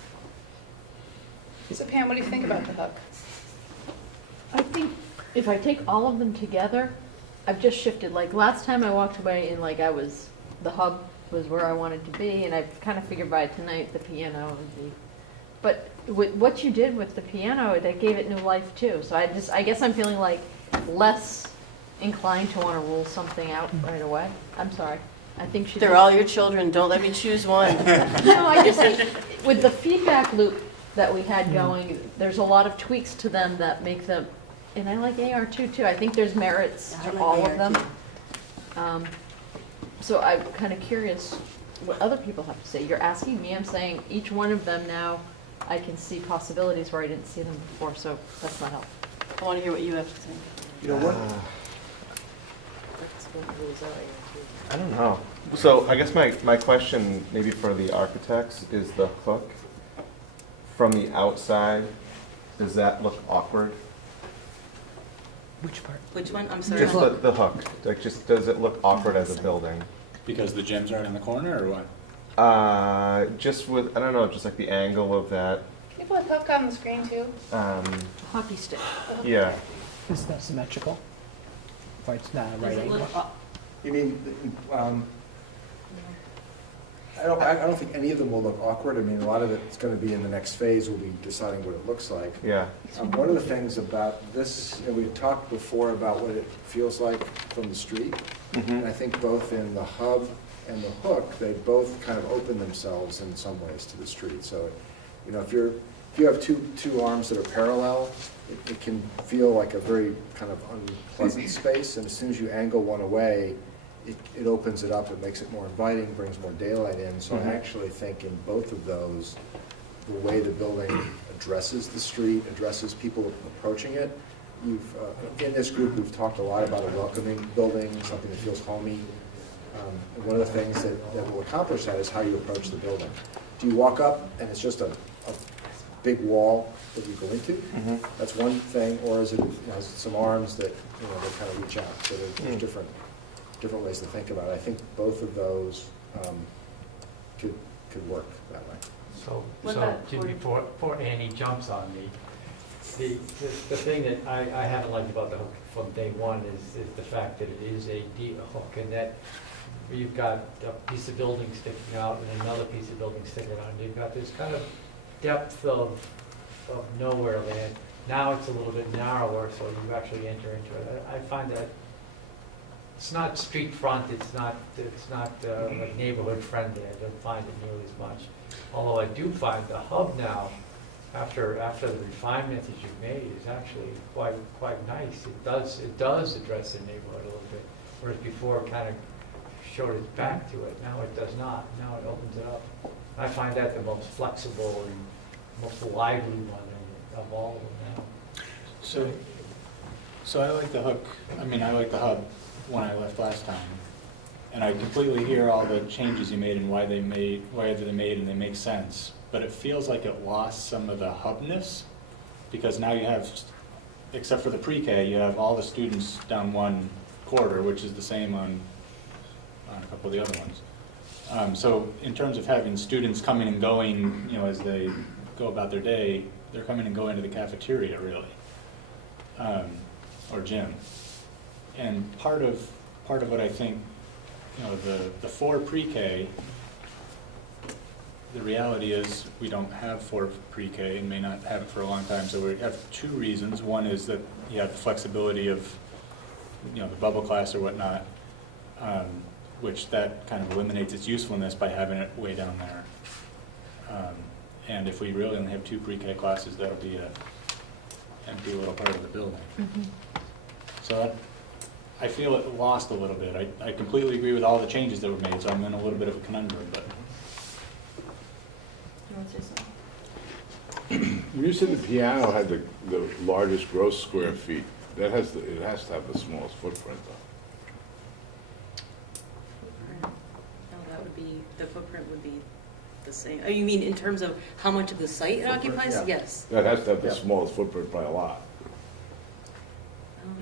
So Pam, what do you think about the hook? I think if I take all of them together, I've just shifted. Like last time I walked away and like the hub was where I wanted to be, and I kind of figured by tonight the piano would be. But with what you did with the piano, that gave it new life too. So I guess I'm feeling like less inclined to want to rule something out right away. I'm sorry. I think she. They're all your children, don't let me choose one. No, I just think with the feedback loop that we had going, there's a lot of tweaks to them that make them, and I like AR2 too. I think there's merits I to like all AR of them. So I'm kind of curious what other people have to say. You're asking me, I'm saying each one of them now, I can see possibilities where I didn't see them before, so that's not helpful. I want to hear what you have to say. You know what? That's what rules out AR2. I don't know. So I guess my question, maybe for the architects, is the hook from the outside, does that look awkward? Which part? Which one? I'm sorry. Just the hook, like, just, does it look awkward as a building? Because the gym's right in the corner, or what? Just with, I don't know, just like the angle of that, Can you put a hook on the screen too? Hockey stick. yeah. Is that symmetrical? Or it's not a right Does it angle? look- You mean, I don't think any of them will look awkward. I mean, a lot of it's going to be in the next phase, we'll be deciding what it looks like. Yeah. One of the things about this, we talked before about what it feels like from the street. And I think both in the hub and the hook, they both kind of open themselves in some ways to the street. So, if you have two arms that are parallel, it can feel like a very kind of unpleasant space. And as soon as you angle one away, it opens it up, it makes it more inviting, brings more daylight in. So I actually think in both of those, the way the building addresses the street, addresses people approaching it. In this group, we've talked a lot about a welcoming building, something that feels homey. And one of the things that will accomplish that is how you approach the building. Do you walk up and it's just a big wall that you go into? That's one thing, or is it has some arms that that kind of reach out? So there's different ways to think about it. I think both of those could work that way. So What about Jim, before Annie jumps on me, the thing that I haven't liked about the hook from day one is the fact that it is a deep hook, and that you've got a piece of building sticking out and another piece of building sticking out, and you've got this kind of depth of nowhere land. Now it's a little bit narrower, so you actually enter into it. I find that it's not street front, it's not like neighborhood friendly. I don't find it nearly as much. Although I do find the hub now, after the refinements that you've made, is actually quite nice. It does address the neighborhood a little bit, whereas before it kind of showed its back to it. Now it does not. Now it opens it up. I find that the most flexible and most lively one of all of them now. So I like the hook, I like the hub when I left last time. And I completely hear all the changes you made and why they're made, and they make sense. But it feels like it lost some of the hubness, because now you have, except for the pre-K, you have all the students down one corridor, which is the same on a couple of the other ones. So in terms of having students coming and going, as they go about their day, they're coming and going to the cafeteria, really, or gym. And part of what I think, the 4 pre-K, the reality is we don't have 4 pre-K and may not have it for a long time. So we have 2 reasons. One is that you have the flexibility of, the bubble class or whatnot, which that kind of eliminates its usefulness by having it way down there. And if we really only have 2 pre-K classes, that'll be an empty little part of the building. So I feel it lost a little bit. I completely agree with all the changes that were made, so I'm in a little bit of a conundrum, but. You want to say something? You said the piano had the largest gross square feet. It has to have the smallest footprint, though. No, the footprint would be the same. Oh, you mean in terms of how much of the site it occupies? Yeah. Yes. That has to have the smallest footprint by a lot.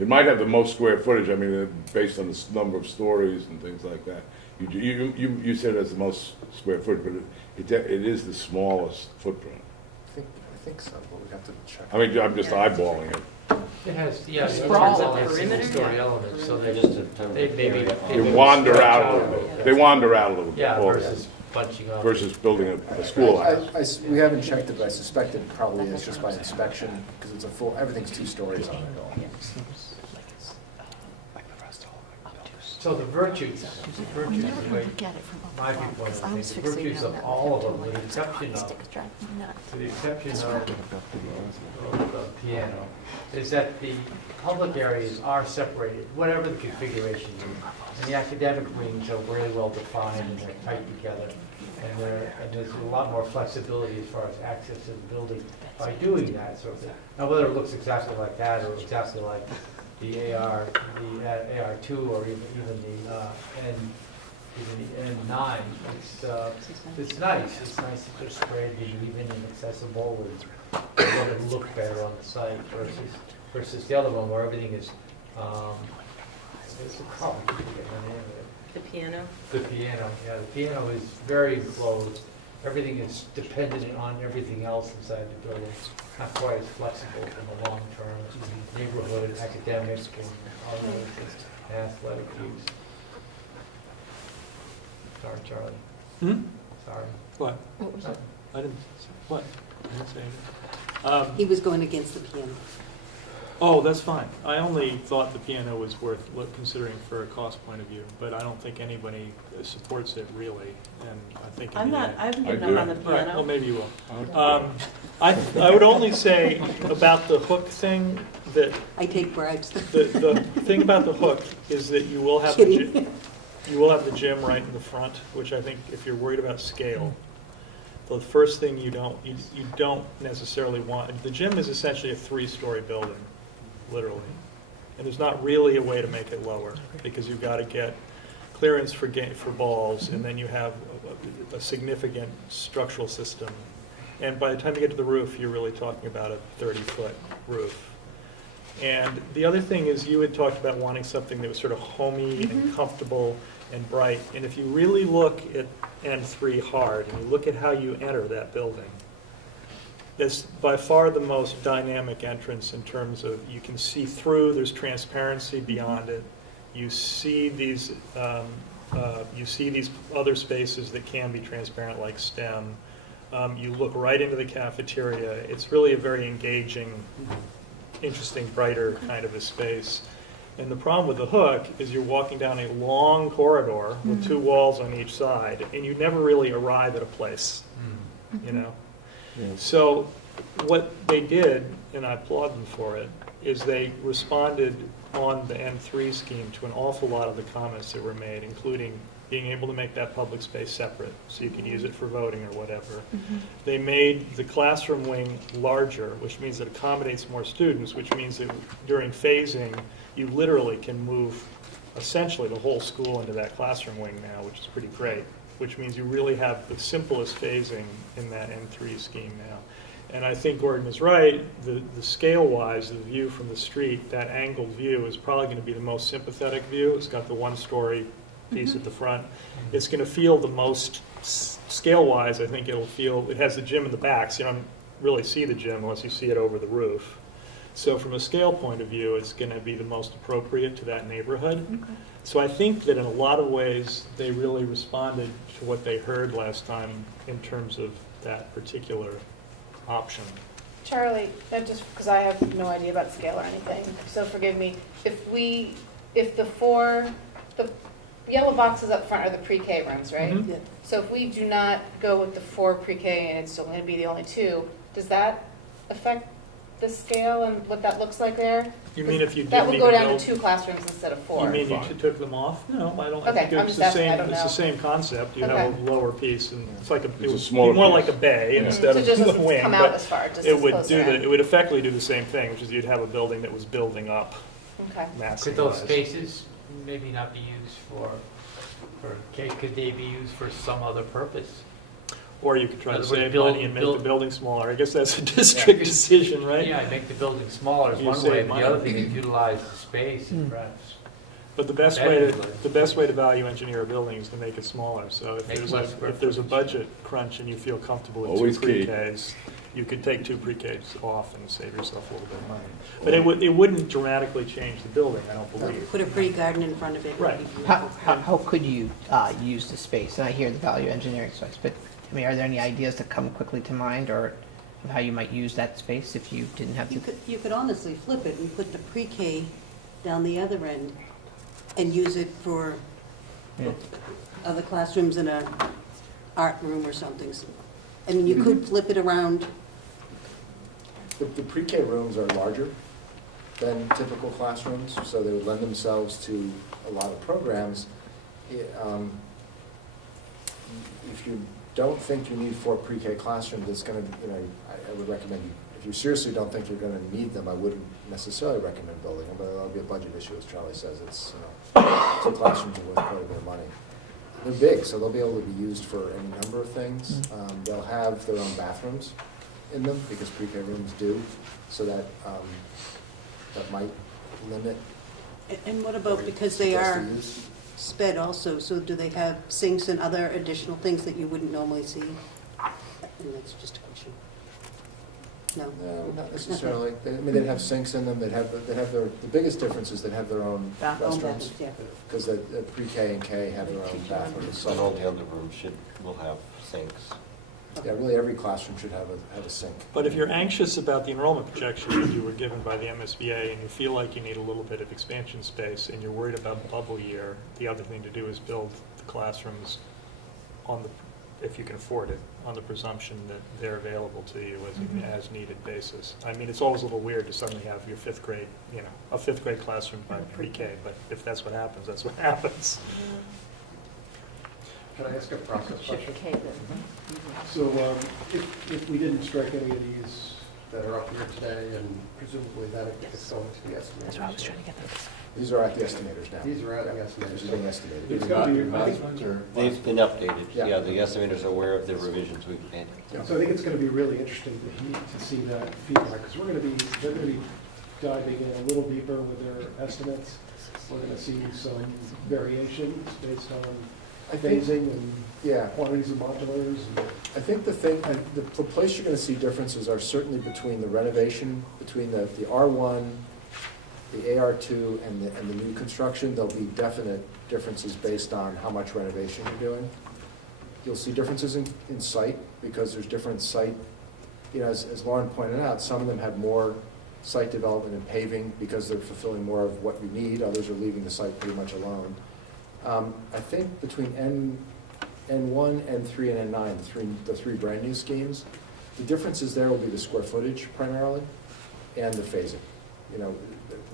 It might have the most square footage, based on the number of stories and things like that. You said it has the most square foot, but it is the smallest footprint. I think so, but we have to check. I'm just eyeballing it. It has, Sprawl. single-story elements, so They wander out a little bit. They wander out a little bit. Yeah, versus bunching up. Versus building a schoolhouse. We haven't checked it, but I suspect it probably is just by inspection, because it's everything's 2 stories on it all. So the virtues, the way my viewpoint, I think, the virtues of all of them, with the exception of the piano, is that the public areas are separated, whatever the configuration is. And the academic wings are really well defined and they're tight together. And there's a lot more flexibility as far as access to the building by doing that sort of thing. Now, whether it looks exactly like that or exactly like the AR2 or even the N9, it's nice. It's nice that they're spread and even and accessible, and let it look better on the site versus versus the other one where everything is, what's it called? I forget the name of it. The piano. The piano, yeah, the piano is very enclosed. Everything is dependent on everything else inside the building. Not quite as flexible in the long term, neighborhood, academic, and other athletic use. Sorry, Charlie. Sorry. What? What was that? I didn't, what? I didn't say anything. He was going against the piano. Oh, that's fine. I only thought the piano was worth considering for a cost point of view, but I don't think anybody supports it really, and I think. I'm not, I haven't given agree. up on the Right, well, piano. maybe you will. I would only say about the hook thing that I take bribes. the thing about the hook is that you will have the Kidding. you will have the gym right in the front, which I think if you're worried about scale, the first thing you don't necessarily want, the gym is essentially a 3-story building, literally. And there's not really a way to make it lower, because you've got to get clearance for balls, and then you have a significant structural system. And by the time you get to the roof, you're really talking about a 30-foot roof. And the other thing is you had talked about wanting something that was sort of homey and comfortable and bright. And if you really look at N3 hard, and you look at how you enter that building, it's by far the most dynamic entrance in terms of you can see through, there's transparency beyond it. You see these other spaces that can be transparent, like STEM. You look right into the cafeteria. It's really a very engaging, interesting, brighter kind of a space. And the problem with the hook is you're walking down a long corridor with 2 walls on each side, and you never really arrive at a place, you know? Yeah. So what they did, and I applaud them for it, is they responded on the N3 scheme to an awful lot of the comments that were made, including being able to make that public space separate so you can use it for voting or whatever. They made the classroom wing larger, which means it accommodates more students, which means that during phasing, you literally can move essentially the whole school into that classroom wing now, which is pretty great, which means you really have the simplest phasing in that N3 scheme now. And I think Gordon is right, the scale-wise, the view from the street, that angled view is probably going to be the most sympathetic view. It's got the 1-story piece at the front. It's going to feel the most, scale-wise, I think it'll feel, it has the gym in the back, so you don't really see the gym unless you see it over the roof. So from a scale point of view, it's going to be the most appropriate to that neighborhood. Okay. So I think that in a lot of ways, they really responded to what they heard last time in terms of that particular option. Charlie, just because I have no idea about scale or anything, so forgive me. If the yellow boxes up front are the pre-K rooms, right? Mhm. Yeah. So if we do not go with the 4 pre-K and it's still going to be the only 2, does that affect the scale and what that looks like there? You mean if you That didn't would even go down build? to 2 classrooms instead of 4. You mean you took them off? No, I don't. I Okay, think I'm it's just the asking, same. I don't It's the know. same concept. You Okay. have a lower piece, and it's like it It's a would smaller be more piece. like a bay Yeah. instead So of it just a doesn't wing. come out but as far, just it as would close do to the. It would effectively do the same thing, which is you'd have a building that was building up Okay. massively. Could those spaces maybe not be used for could they be used for some other purpose? Or you could try In to other words, save build- money and make build- the building smaller. I guess that's a district decision, right? Yeah, make the building smaller is You one save way, but money. the other thing is utilize the space and perhaps. But the best way to value engineer a building is to make it smaller. So if Make there's less square if there's a footage. budget crunch and you feel comfortable with Always 2 key. pre-Ks, you could take 2 pre-Ks off and save yourself a little bit of money. But it wouldn't dramatically change the building, I don't believe. Put a pretty garden in front of it. Right. How could you use the space? And I hear the value engineering space, but I mean, are there any ideas that come quickly to mind, or of how you might use that space if you didn't have to? You could honestly flip it and put the pre-K down the other end and use it for Yeah. other classrooms in a art room or something. I mean, you could flip it around. The pre-K rooms are larger than typical classrooms, so they would lend themselves to a lot of programs. If you don't think you need 4 pre-K classrooms, it's going to, I would recommend, if you seriously don't think you're going to need them, I wouldn't necessarily recommend building them, but that'll be a budget issue, as Charlie says. It's, 2 classrooms are worth quite a bit of money. They're big, so they'll be able to be used for any number of things. They'll have their own bathrooms in them, because pre-K rooms do, so that that might limit And what about, because they are suggested use. sped also, so do they have sinks and other additional things that you wouldn't normally see? And that's just a question. No? No, not necessarily. I mean, they'd have sinks in them, they'd have the biggest difference is they'd have their own Bathroom, restrooms. yeah. Because the pre-K and K have their own bathrooms. And all the other rooms will have sinks. Yeah, really every classroom should have a sink. But if you're anxious about the enrollment projection that you were given by the MSBA and you feel like you need a little bit of expansion space and you're worried about bubble year, the other thing to do is build the classrooms on the, if you can afford it, on the presumption that they're available to you as an as-needed basis. I mean, it's always a little weird to suddenly have your fifth grade, a fifth grade classroom by pre-K, but if that's what happens, that's what happens. Can I ask a process question? Shift K then. So if we didn't strike any of these that are up here today, and presumably that it's going to be estimated. That's what I was trying to get at. These are at the estimators now. These are at the This is estimators. being estimated. It's gonna be, I think, ones or? They've been updated, Yeah. yeah, the estimators are aware of the revisions we've made. so I think it's gonna be really interesting to see that feedback, because they're gonna be diving in a little deeper with their estimates. We're gonna see some variations based on I think, phasing and yeah, quantities of modulars. I think the place you're gonna see differences are certainly between the renovation, between the R1, the AR2, and the new construction. There'll be definite differences based on how much renovation you're doing. You'll see differences in site, because there's different site, as Lauren pointed out, some of them have more site development and paving because they're fulfilling more of what you need. Others are leaving the site pretty much alone. I think between N1, N3, and N9, the three brand new schemes, the differences there will be the square footage primarily and the phasing. The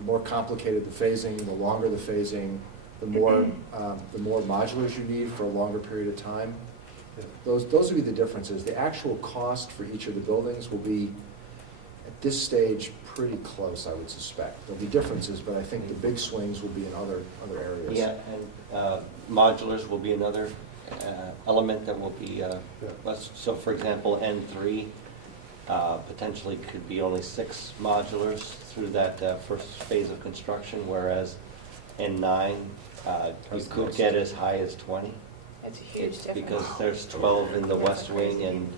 more complicated the phasing, the longer the phasing, the more modulars you need for a longer period of time. Those will be the differences. The actual cost for each of the buildings will be, at this stage, pretty close, I would suspect. There'll be differences, but I think the big swings will be in other areas. Yeah, and modulars will be another element that will be, so for example, N3 potentially could be only 6 modulars through that first phase of construction, whereas N9, you could get as high as 20. It's a huge difference. Because there's 12 in the west wing and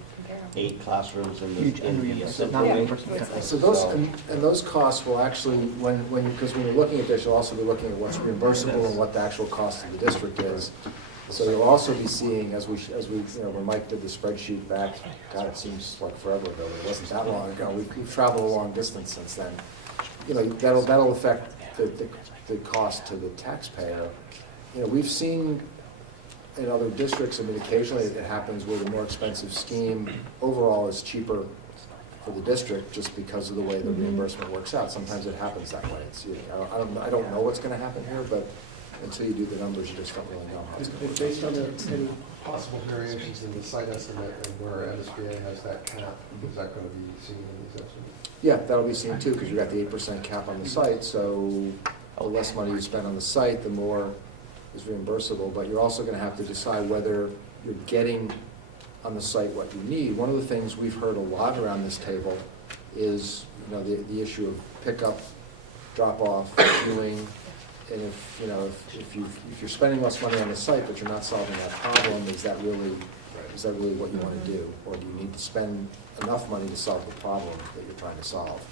8 classrooms in the central Yeah. wing. So those costs will actually, because when you're looking at this, you'll also be looking at what's reimbursable and what the actual cost of the district is. So you'll also be seeing, as we, when Mike did the spreadsheet back, God, it seems like forever ago, but it wasn't that long ago. We've traveled a long distance since then. That'll affect the cost to the taxpayer. We've seen in other districts, I mean, occasionally it happens where the more expensive scheme overall is cheaper for the district just because of the way the reimbursement works out. Sometimes it happens that way. I don't know what's going to happen here, but until you do the numbers, you just don't really know how it's going to work. Based on any possible variations in the site estimate and where MSBA has that cap, is that going to be seen in these estimates? Yeah, that'll be seen too, because you got the 8% cap on the site, so the less money you spend on the site, the more is reimbursable, but you're also going to have to decide whether you're getting on the site what you need. One of the things we've heard a lot around this table is, the issue of pickup, drop-off, queuing, and if you're spending less money on the site but you're not solving that problem, is that really what you want to do, or do you need to spend enough money to solve the problem that you're trying to solve?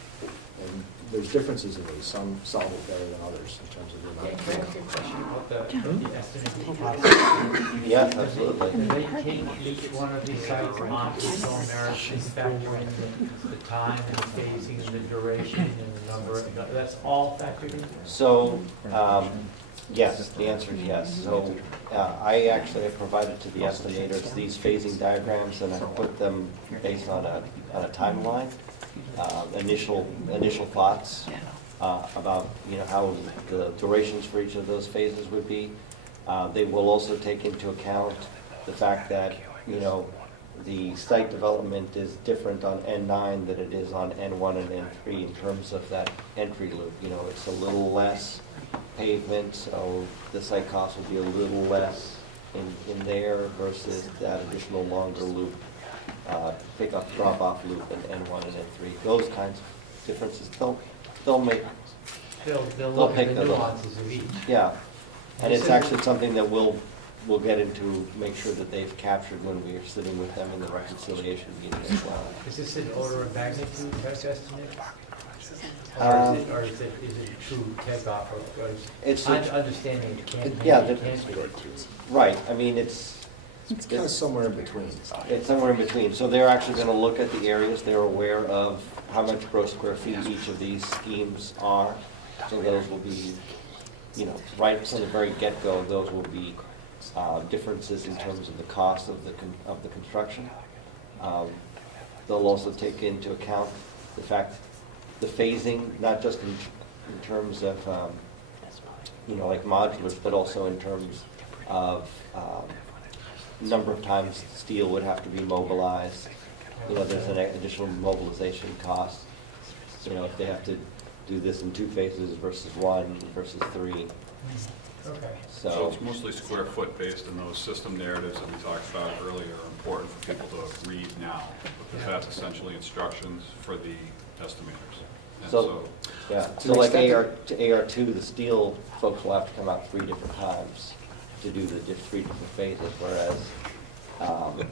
And there's differences in these. Some solve it better than others in terms of the amount of Can I pickup. ask you a question about the estimating process? Yeah, absolutely. Do they take each one of these sites on its own merits and factor in the time and the phasing and the duration and the number? That's all factored in? So, yes, the answer is yes. So I actually have provided to the estimators these phasing diagrams, and I put them based on a timeline, initial thoughts about how the durations for each of those phases would be. They will also take into account the fact that the site development is different on N9 than it is on N1 and N3 in terms of that entry loop. It's a little less pavement, so the site cost will be a little less in there versus that additional longer loop, pickup drop-off loop in N1 and N3. Those kinds of differences, they'll make They'll look at pick the the- nuances of each. Yeah, and it's So- actually something that we'll get into, make sure that they've captured when we are sitting with them in the reconciliation meeting as well. Is this an order of magnitude best estimate? Um, Or is it true takeoff, or is It's, understanding it can't be? yeah, it can't be? right, I mean, it's kind of somewhere in between. It's somewhere in between. So they're actually going to look at the areas, they're aware of how much gross square feet each of these schemes are. So those will be, you know, right from the very get-go, those will be differences in terms of the cost of the construction. They'll also take into account the fact, the phasing, not just in terms of, you know, like modulars, but also in terms of number of times steel would have to be mobilized. You know, there's an additional mobilization cost. You know, if they have to do this in 2 phases versus 1 versus 3. Okay. So it's mostly square foot based, and those system narratives that we talked about earlier are important for people to read now, because that's essentially instructions for the estimators. And So, yeah, so like AR2, the steel folks will have to come out 3 different times to do the 3 different phases, whereas,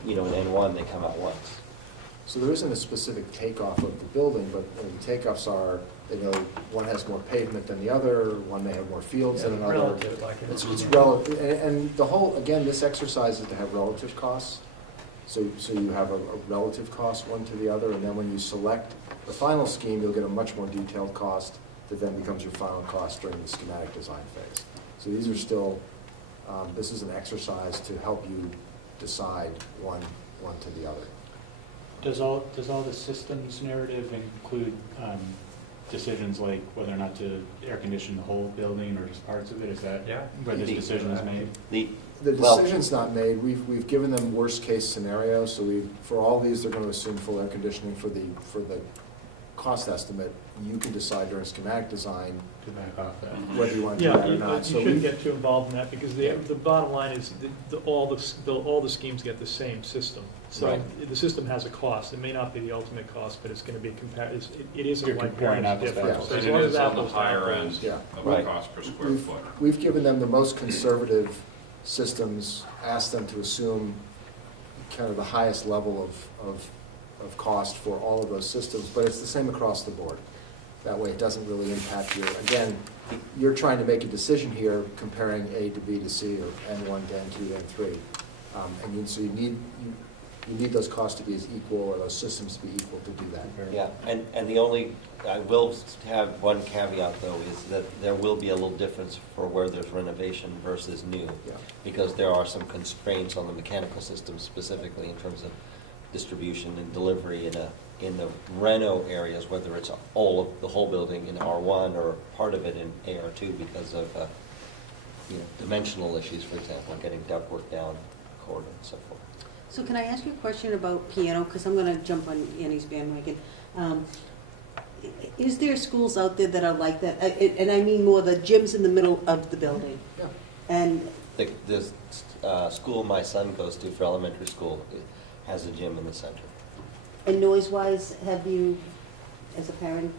you know, in N1, they come out once. So there isn't a specific takeoff of the building, but the takeoffs are, you know, one has more pavement than the other, one may have more fields than another. Relative, like. It's relative, and the whole, again, this exercise is to have relative costs. So you have a relative cost one to the other, and then when you select the final scheme, you'll get a much more detailed cost that then becomes your final cost during the schematic design phase. So these are still, this is an exercise to help you decide one to the other. Does all the systems narrative include decisions like whether or not to air condition the whole building or just parts of it? Is that where this decision is made? The decision's not made. We've given them worst-case scenarios, so for all these, they're going to assume full air conditioning for the cost estimate. You can decide during schematic design To back off that. whether you want to do Yeah, that or you not. So shouldn't we've- get too involved in that, because the bottom line is, all the schemes get the same system. So Right. the system has a cost, it may not be the ultimate cost, but it's gonna be it isn't You're like comparing parents apples to different. apples. So as And long it as is on the apples to higher apples- end Yeah. of the Right. cost per square We've- foot. We've given them the most conservative systems, asked them to assume kind of the highest level of cost for all of those systems, but it's the same across the board. That way it doesn't really impact you. Again, you're trying to make a decision here comparing A to B to C, or N1 to N2 to N3. So you need those costs to be as equal, or those systems to be equal to do that. Yeah, and the only, I will have one caveat though, is that there will be a little difference for where there's renovation versus new. Yeah. Because there are some constraints on the mechanical system specifically in terms of distribution and delivery in the reno areas, whether it's all of the whole building in R1 or part of it in AR2 because of, you know, dimensional issues, for example, getting ductwork down corridor and so forth. So can I ask you a question about piano? Because I'm going to jump on Annie's bandwagon. Is there schools out there that are like that? And I mean more the gyms in the middle of the building. Yeah. And The school my son goes to for elementary school has a gym in the center. And noise-wise, have you, as a parent?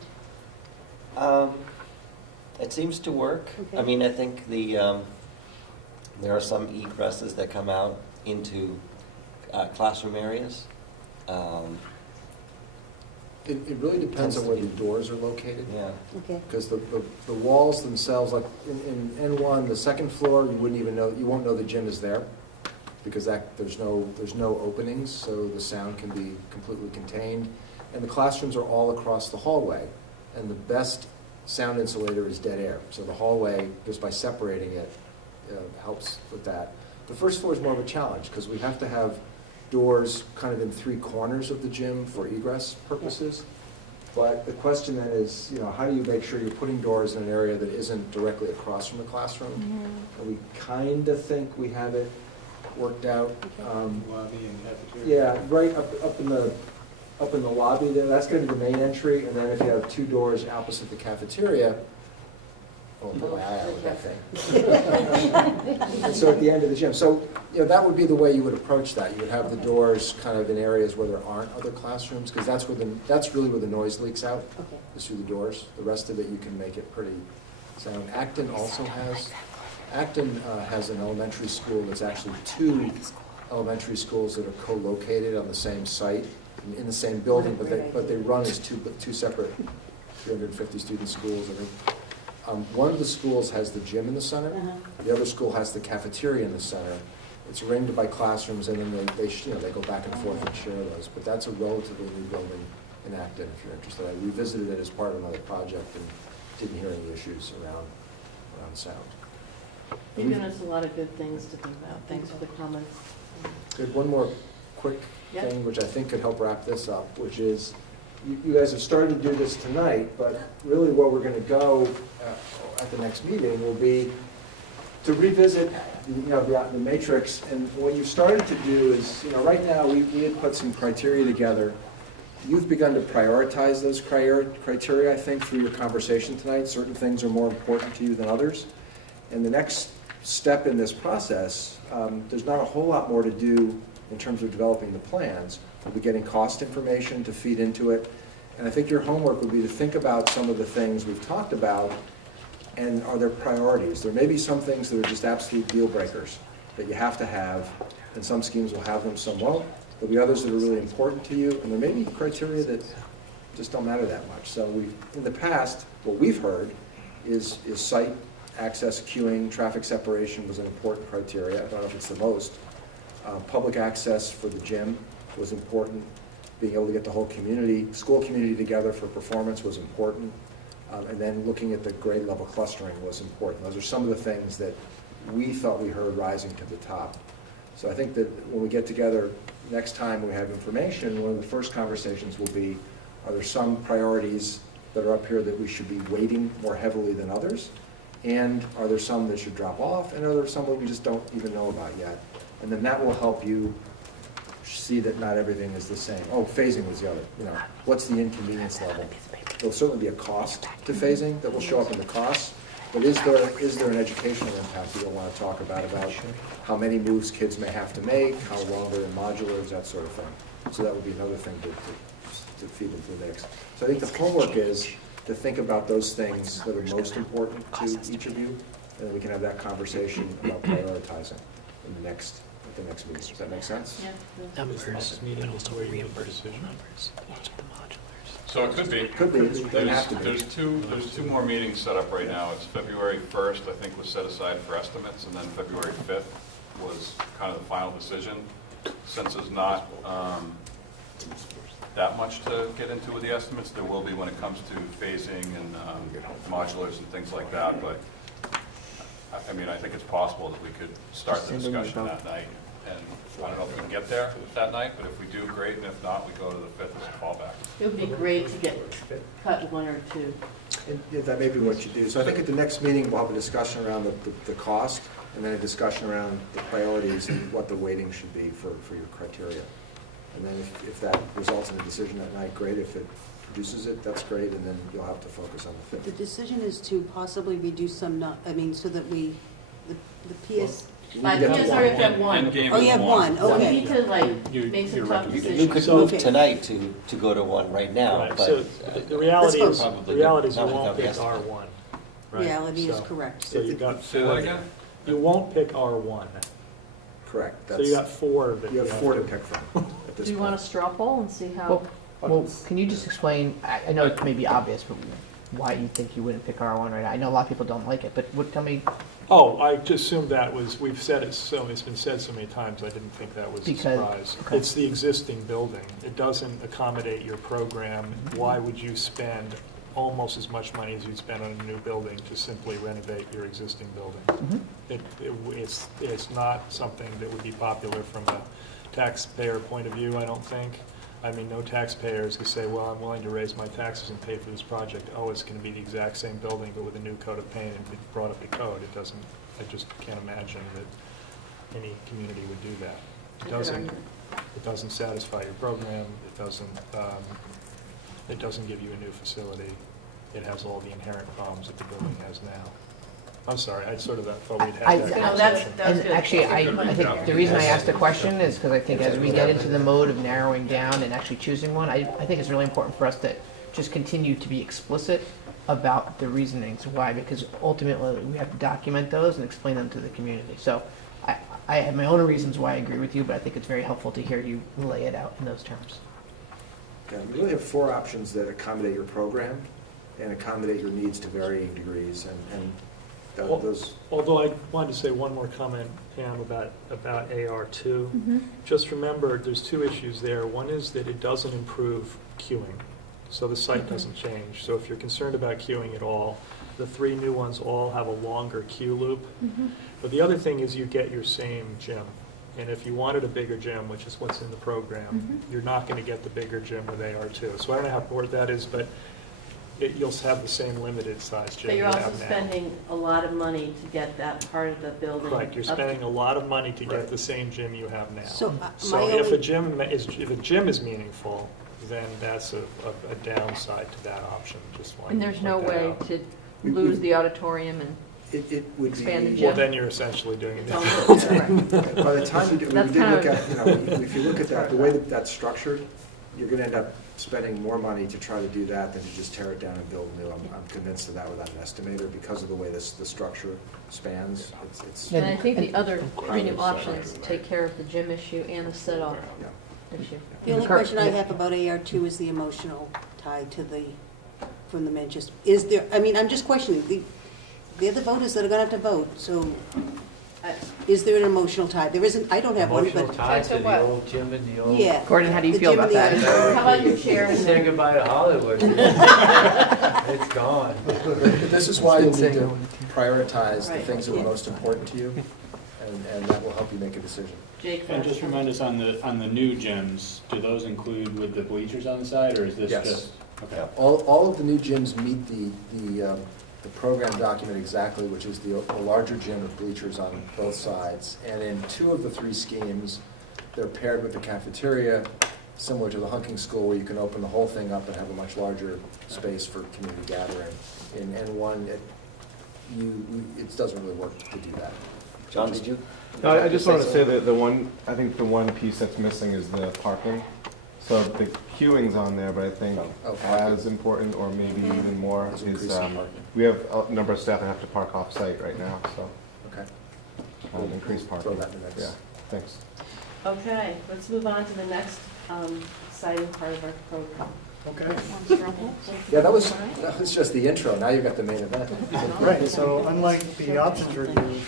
It seems to work. Okay. I mean, I think there are some egresses that come out into classroom areas. It really depends on where the doors are located. Yeah. Okay. Because the walls themselves, like in N1, the second floor, you won't know the gym is there, because there's no openings, so the sound can be completely contained. And the classrooms are all across the hallway, and the best sound insulator is dead air. So the hallway, just by separating it, helps with that. The first floor is more of a challenge, because we have to have doors kind of in 3 corners of the gym for egress purposes. But the question then is, how do you make sure you're putting doors in an area that isn't directly across from the classroom? And we kind of think we have it worked out. Lobby and cafeteria. Yeah, right up in the lobby there, that's going to be the main entry, and then if you have 2 doors opposite the cafeteria, put my eye out with that thing. And so at the end of the gym, so, that would be the way you would approach that. You would have the doors kind of in areas where there aren't other classrooms, because that's really where the noise leaks out, Okay. is through the doors. The rest of it, you can make it pretty sound. Acton has an elementary school that's actually 2 elementary schools that are co-located on the same site, in the same building, but they run as two separate 350-student schools. I think one of the schools has the gym in the center. The other school has the cafeteria in the center. It's ringed by classrooms, and then they go back and forth and share those. But that's a relatively new building in Acton, if you're interested. I revisited it as part of another project and didn't hear any issues around sound. You've given us a lot of good things to think about. Thanks for the comments. Good. One more quick Yep. thing, which I think could help wrap this up, which is, you guys have started to do this tonight, but really where we're going to go at the next meeting will be to revisit, the matrix. And what you've started to do is, right now we had put some criteria together. You've begun to prioritize those criteria, I think, through your conversation tonight. Certain things are more important to you than others. And the next step in this process, there's not a whole lot more to do in terms of developing the plans. We'll be getting cost information to feed into it. And I think your homework would be to think about some of the things we've talked about, and are there priorities? There may be some things that are just absolute deal breakers that you have to have, and some schemes will have them, some won't. There'll be others that are really important to you, and there may be criteria that just don't matter that much. So in the past, what we've heard is site access, queuing, traffic separation was an important criteria. I don't know if it's the most. Public access for the gym was important. Being able to get the whole school community together for performance was important. And then looking at the grade level clustering was important. Those are some of the things that we thought we heard rising to the top. So I think that when we get together next time we have information, one of the first conversations will be, are there some priorities that are up here that we should be weighting more heavily than others? And are there some that should drop off? And are there some that we just don't even know about yet? And then that will help you see that not everything is the same. Oh, phasing was the other. What's the inconvenience level? There'll certainly be a cost to phasing that will show up in the costs, but is there an educational impact you'll want to talk about how many moves kids may have to make, how long they're in modulars, that sort of thing. So that would be another thing to feed into the mix. So I think the homework is to think about those things that are most important to each of you, and then we can have that conversation about prioritizing at the next meeting. Does that make sense? Yeah. Is the next meeting where you make the decision? So it could be. Could be. It doesn't have to be. There's two more meetings set up right now. It's February 1st, I think, was set aside for estimates, and then February 5th was kind of the final decision. Since there's not that much to get into with the estimates, there will be when it comes to phasing and modulars and things like that, but I think it's possible that we could start the discussion that night. And I don't know if we can get there that night, but if we do, great, and if not, we go to the 5th as a fallback. It would be great to get cut 1 or 2. And that may be what you do. So I think at the next meeting, we'll have a discussion around the cost, and then a discussion around the priorities and what the weighting should be for your criteria. And then if that results in a decision that night, great. If it produces it, that's great, and then you'll have to focus on the 5th. The decision is to possibly reduce some, so that the PS, By PSR, you have 1. End game oh, is you have 1, So we okay. need to make some tough You decisions. could move Okay. tonight to go to 1 right now, Right, but. so the reality Let's is, vote. the reality is you Not won't without the pick estimate. R1. right? Reality is So- correct. So you got Say that 4. again? You won't pick R1. Correct. So you got 4 that You have 4 to pick from at this Do you want a point. straw poll and see how? Well, can you just explain, I know it may be obvious, but why you think you wouldn't pick R1 right now? I know a lot of people don't like it, but tell me, Oh, I just assumed that was, we've said it so, it's been said so many times, I didn't think that was a Because- surprise. okay. It's the existing building. It doesn't accommodate your program. Why would you spend almost as much money as you'd spend on a new building to simply renovate your existing building? It's not something that would be popular from a taxpayer point of view, I don't think. I mean, no taxpayer is going to say, well, I'm willing to raise my taxes and pay for this project. Oh, it's going to be the exact same building, but with a new coat of paint and be brought up to code. It doesn't, I just can't imagine that any community would do that. It doesn't satisfy your program. It doesn't give you a new facility. It has all the inherent problems that the building has now. I'm sorry, I sort of thought we'd I- had that No, that's, conversation. that's And good. actually, I think the reason I asked the question is because I think as we get into the mode of narrowing down and actually choosing one, I think it's really important for us to just continue to be explicit about the reasonings why, because ultimately we have to document those and explain them to the community. So I have my own reasons why I agree with you, but I think it's very helpful to hear you lay it out in those terms. Yeah, we really have 4 options that accommodate your program and accommodate your needs to varying degrees, and Well, those, Although I wanted to say one more comment, Pam, about AR2. Just remember, there's 2 issues there. One is that it doesn't improve queuing, so the site doesn't change. So if you're concerned about queuing at all, the 3 new ones all have a longer queue loop. But the other thing is you get your same gym. And if you wanted a bigger gym, which is what's in the program, you're not going to get the bigger gym with AR2. So I don't know how important that is, but you'll have the same limited size gym But you you're also have now. spending a lot of money to get that part of the building. Right, you're up. spending a lot of money to get the same gym you have now. So, So my if only- if a gym is meaningful, then that's a downside to that option, just wanted And to there's no point that way out. to lose the auditorium and it would be. Expand the Well, gym. then you're essentially doing it. By the time we did That's look kind at, if you look at that, the way that that's structured, you're gonna end up spending more money to try to do that than to just tear it down and build new. I'm convinced of that without an estimator, because of the way the structure spans. It's And I think the other 3 new Crowded options site. take care of the gym issue and the set-off yeah. issue. The only question I have about AR2 is the emotional tie to from the Manchester. Is there, I mean, I'm just questioning, they're the voters that are gonna have to vote, so is there an emotional tie? There isn't, I don't have one, Emotional but, tie to To the what? old gym and the old. yeah. Gordon, how do you The feel gym about and the that? auditorium. How about your chair? Say goodbye to Hollywood. It's gone. But this is why you need to prioritize the Right. things that are most important to you, and that will help you make a decision. Jake, And just remind us on the new gyms, do those include with the bleachers on the side, or is this Yes. just? Okay. All of the new gyms meet the program document exactly, which is the larger gym with bleachers on both sides. And in 2 of the 3 schemes, they're paired with the cafeteria, similar to the hunking school, where you can open the whole thing up and have a much larger space for community gathering. In one, it doesn't really work to do that. John, did you? No, I just wanted to say that I think the one piece that's missing is the parking. So the queuing's on there, but I think Oh, parking. as important, or maybe even more, Is is increasing parking. we have a number of staff that have to park off-site right now, so Okay. increased Throw parking. that in the mix. Yeah, thanks. okay, let's move on to the next exciting part of our program. Okay. Yeah, that was just the intro. Now you've got the main event. Right, so unlike the options review,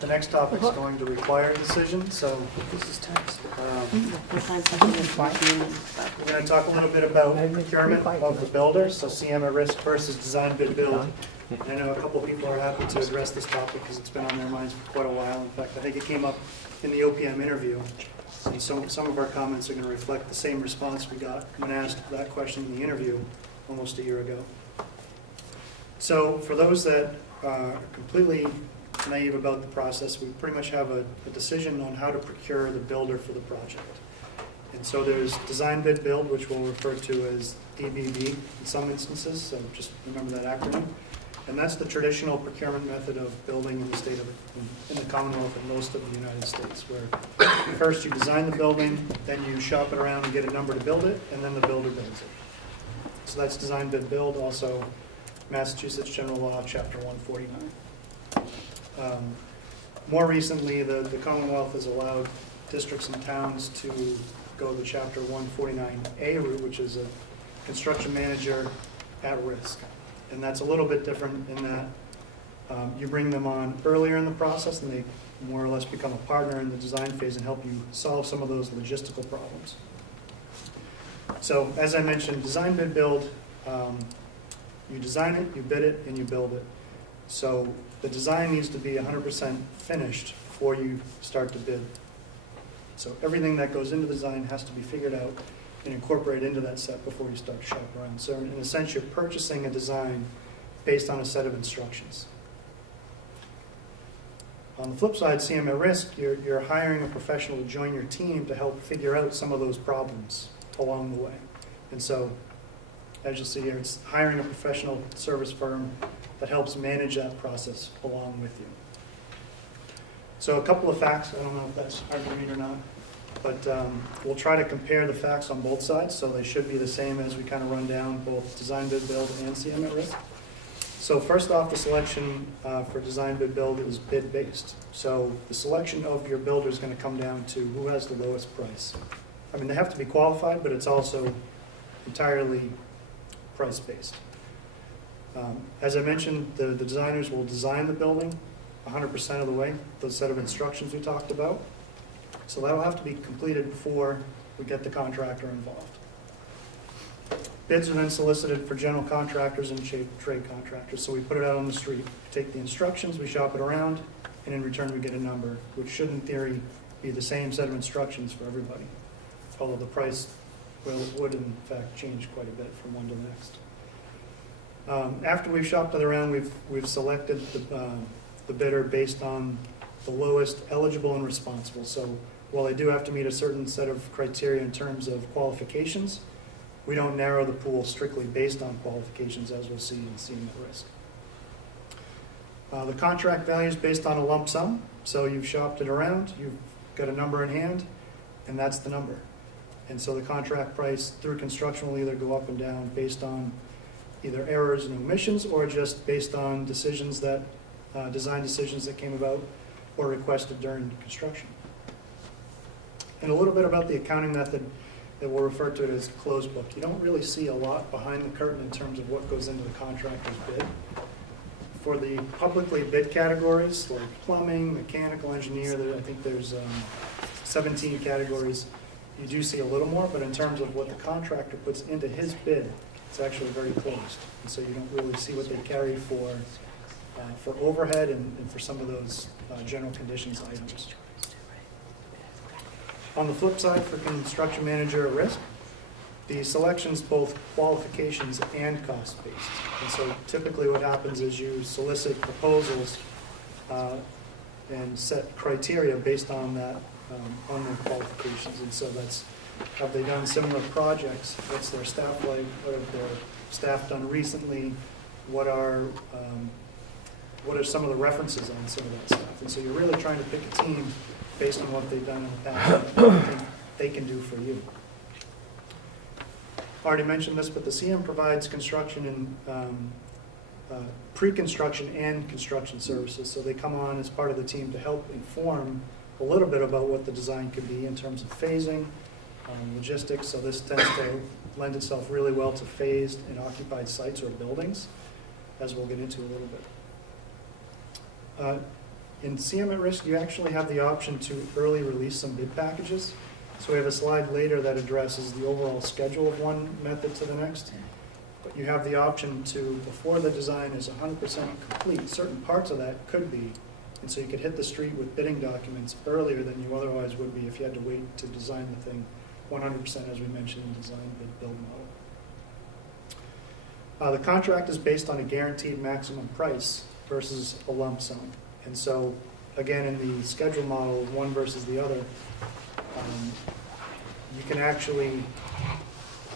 the next topic is going to require a decision, so We'll find something that's we're going to talk a little bit about procurement of the builder, so CM at risk versus design bid build. I know a couple of people are happy to address this topic because it's been on their minds for quite a while. In fact, I think it came up in the OPM interview. And so some of our comments are going to reflect the same response we got when asked that question in the interview almost a year ago. So for those that are completely naive about the process, we pretty much have a decision on how to procure the builder for the project. And so there's design bid build, which we'll refer to as DBB in some instances, so just remember that acronym. And that's the traditional procurement method of building in the state of, in the Commonwealth and most of the United States, where first you design the building, then you shop it around and get a number to build it, and then the builder builds it. So that's design bid build, also Massachusetts General Law, Chapter 149. More recently, the Commonwealth has allowed districts and towns to go the Chapter 149A route, which is a construction manager at risk. And that's a little bit different in that you bring them on earlier in the process and they more or less become a partner in the design phase and help you solve some of those logistical problems. So as I mentioned, design bid build, you design it, you bid it, and you build it. So the design needs to be 100% finished before you start to bid. So everything that goes into the design has to be figured out and incorporate into that set before you start to shop around. So in a sense, you're purchasing a design based on a set of instructions. On the flip side, CM at risk, you're hiring a professional to join your team to help figure out some of those problems along the way. And so as you'll see here, it's hiring a professional service firm that helps manage that process along with you. So a couple of facts, I don't know if that's hard to read or not, but we'll try to compare the facts on both sides, so they should be the same as we kind of run down both design bid build and CM at risk. So first off, the selection for design bid build is bid based. So the selection of your builder is going to come down to who has the lowest price. I mean, they have to be qualified, but it's also entirely price based. As I mentioned, the designers will design the building 100% of the way, the set of instructions we talked about. So that'll have to be completed before we get the contractor involved. Bids are then solicited for general contractors and trade contractors. So we put it out on the street, take the instructions, we shop it around, and in return we get a number, which should in theory be the same set of instructions for everybody. Although the price would in fact change quite a bit from one to the next. After we've shopped it around, we've selected the bidder based on the lowest eligible and responsible. So while they do have to meet a certain set of criteria in terms of qualifications, we don't narrow the pool strictly based on qualifications, as we'll see in CM at risk. The contract value is based on a lump sum, so you've shopped it around, you've got a number in hand, and that's the number. And so the contract price through construction will either go up and down based on either errors and omissions, or just based on decisions that, design decisions that came about or requested during construction. And a little bit about the accounting method that we'll refer to it as closed book. You don't really see a lot behind the curtain in terms of what goes into the contractor's bid. For the publicly bid categories, like plumbing, mechanical engineer, I think there's 17 categories. You do see a little more, but in terms of what the contractor puts into his bid, it's actually very closed. And so you don't really see what they carry for overhead and for some of those general conditions items. On the flip side, for construction manager at risk, the selection's both qualifications and cost-based. And so typically what happens is you solicit proposals and set criteria based on that, on their qualifications. And so that's, have they done similar projects? What's their staff like? What have their staff done recently? What are some of the references on some of that stuff? And so you're really trying to pick a team based on what they've done in the past and what you think they can do for you. I already mentioned this, but the CM provides construction and pre-construction and construction services. So they come on as part of the team to help inform a little bit about what the design could be in terms of phasing, logistics. So this tends to lend itself really well to phased and occupied sites or buildings, as we'll get into a little bit. In CM at risk, you actually have the option to early release some bid packages. So we have a slide later that addresses the overall schedule of one method to the next. But you have the option to, before the design is 100% complete, certain parts of that could be. And so you could hit the street with bidding documents earlier than you otherwise would be if you had to wait to design the thing 100%, as we mentioned in the design bid build model. The contract is based on a guaranteed maximum price versus a lump sum. And so, again, in the schedule model, one versus the other, you can actually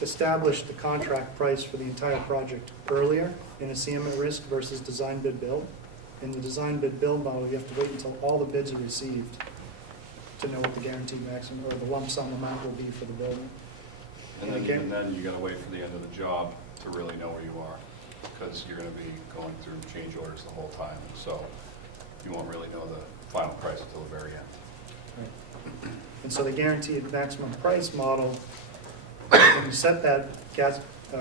establish the contract price for the entire project earlier in a CM at risk versus design bid build. In the design bid build model, you have to wait until all the bids are received to know what the guaranteed maximum or the lump sum amount will be for the building. And then even then, you gotta wait for the end of the job to really know where you are, because you're gonna be going through change orders the whole time. So you won't really know the final price until the very end. Right. And so the guaranteed maximum price model, when you set that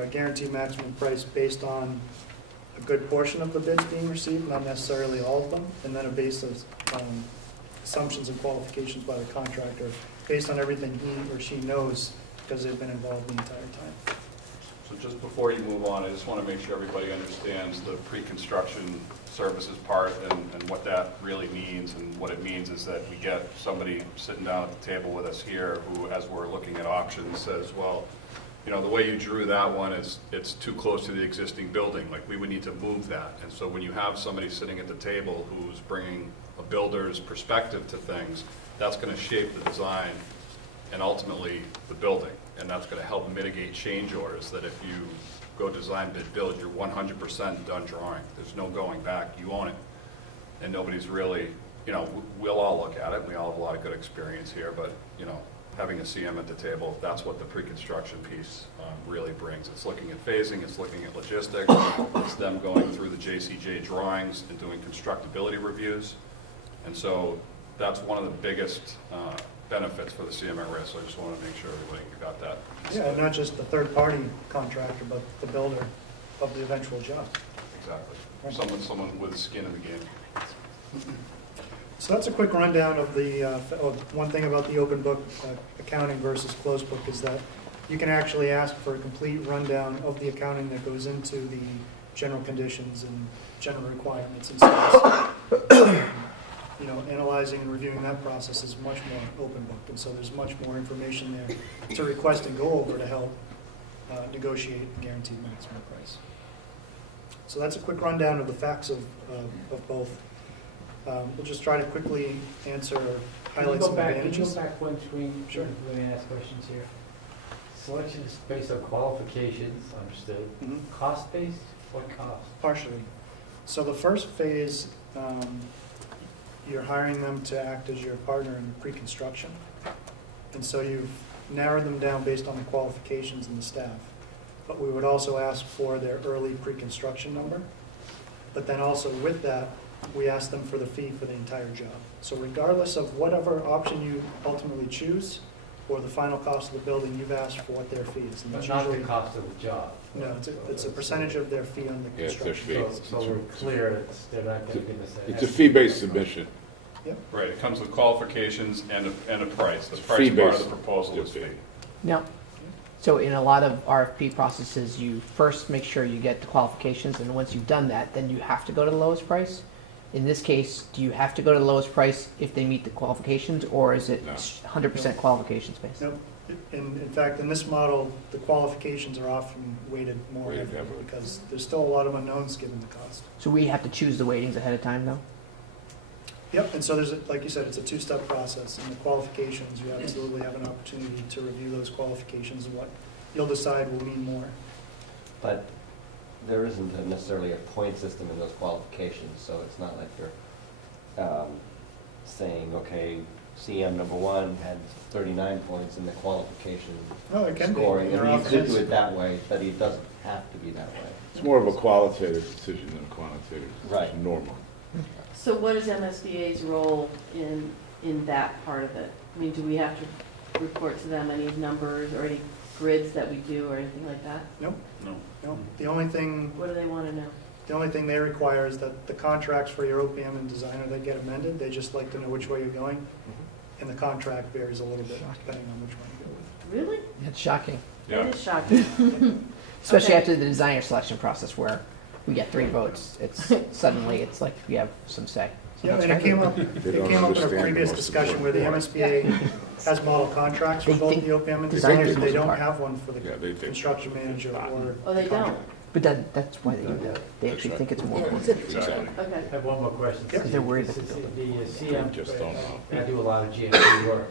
guaranteed maximum price based on a good portion of the bids being received, not necessarily all of them, and then a base of assumptions and qualifications by the contractor based on everything he or she knows because they've been involved the entire time. So just before you move on, I just want to make sure everybody understands the pre-construction services part and what that really means. And what it means is that we get somebody sitting down at the table with us here who, as we're looking at options, says, well, you know, the way you drew that one is it's too close to the existing building. Like, we would need to move that. And so when you have somebody sitting at the table who's bringing a builder's perspective to things, that's going to shape the design and ultimately the building. And that's going to help mitigate change orders, that if you go design, bid, build, you're 100% done drawing. There's no going back, you own it. And nobody's really, you know, we'll all look at it, we all have a lot of good experience here, but, you know, having a CM at the table, that's what the pre-construction piece really brings. It's looking at phasing, it's looking at logistics, it's them going through the JCJ drawings and doing constructability reviews. And so that's one of the biggest benefits for the CMRS, so I just want to make sure everybody got that. Yeah, and not just the third-party contractor, but the builder of the eventual job. Exactly. Someone with skin in the game. So that's a quick rundown of the, one thing about the open book accounting versus closed book is that you can actually ask for a complete rundown of the accounting that goes into the general conditions and general requirements and stuff. You know, analyzing and reviewing that process is much more open book, and so there's much more information there to request and go over to help negotiate a guaranteed maximum price. So that's a quick rundown of the facts of both. We'll just try to quickly answer, highlight some advantages. Can you go back one screen? Sure. Let me ask questions here. Selection is based on qualifications, understood. Mhm. Cost-based, what cost? Partially. So the first phase, you're hiring them to act as your partner in pre-construction. And so you've narrowed them down based on the qualifications and the staff. But we would also ask for their early pre-construction number. But then also with that, we ask them for the fee for the entire job. So regardless of whatever option you ultimately choose, or the final cost of the building, you've asked for what their fee is. And But that's not the usually, cost of the job. no, it's a percentage of their fee on the Yeah, it's their construction. fee. So we're clear, they're not going to give us a... It's a fee-based submission. Right, it comes with qualifications and a price. The It's price part of fee-based. the proposal is fee. Now, so in a lot of RFP processes, you first make sure you get the qualifications, and once you've done that, then you have to go to the lowest price. In this case, do you have to go to the lowest price if they meet the qualifications, or is it No. 100% qualifications based? Nope. In fact, in this model, the qualifications are often weighted more Weighted heavily heavily. because there's still a lot of unknowns given the cost. So we have to choose the weightings ahead of time, though? Yep, and so there's, like you said, it's a two-step process. In the qualifications, you absolutely have an opportunity to review those qualifications and what you'll decide will mean more. But there isn't necessarily a point system in those qualifications, so it's not like you're saying, okay, CM number one had 39 points in the qualification Oh, it can be. scoring. There I mean, are you could do offense. it that way, but it doesn't have to be that way. It's more of a qualitative decision than a quantitative decision, Right. normal. So what is MSBA's role in that part of it? I mean, do we have to report to them any numbers or any grids that we do or anything like that? Nope, No. no. The only thing What do they want to know? they require is that the contracts for your OPM and designer, they get amended. They just like to know which way you're going. And the contract varies a little bit depending on which one you go with. Really? It's shocking, Yeah. That is shocking. especially Okay. after the designer selection process where we get 3 votes. It's suddenly, it's like we have some say. So Yeah, that's and it great. came up, They it don't came up in a understand previous the most discussion where the important MSBA has model contracts for They both think the OPM and design designers. is the They most don't important. have one for the Yeah, they think. construction manager or. Oh, they the don't? contractor. But that's why they do that. They actually think it's more important. Exactly. Okay. I have one more question. Yep. 'Cause they're worried This about the is building. The CM, Just don't know. I do a lot of GMP work,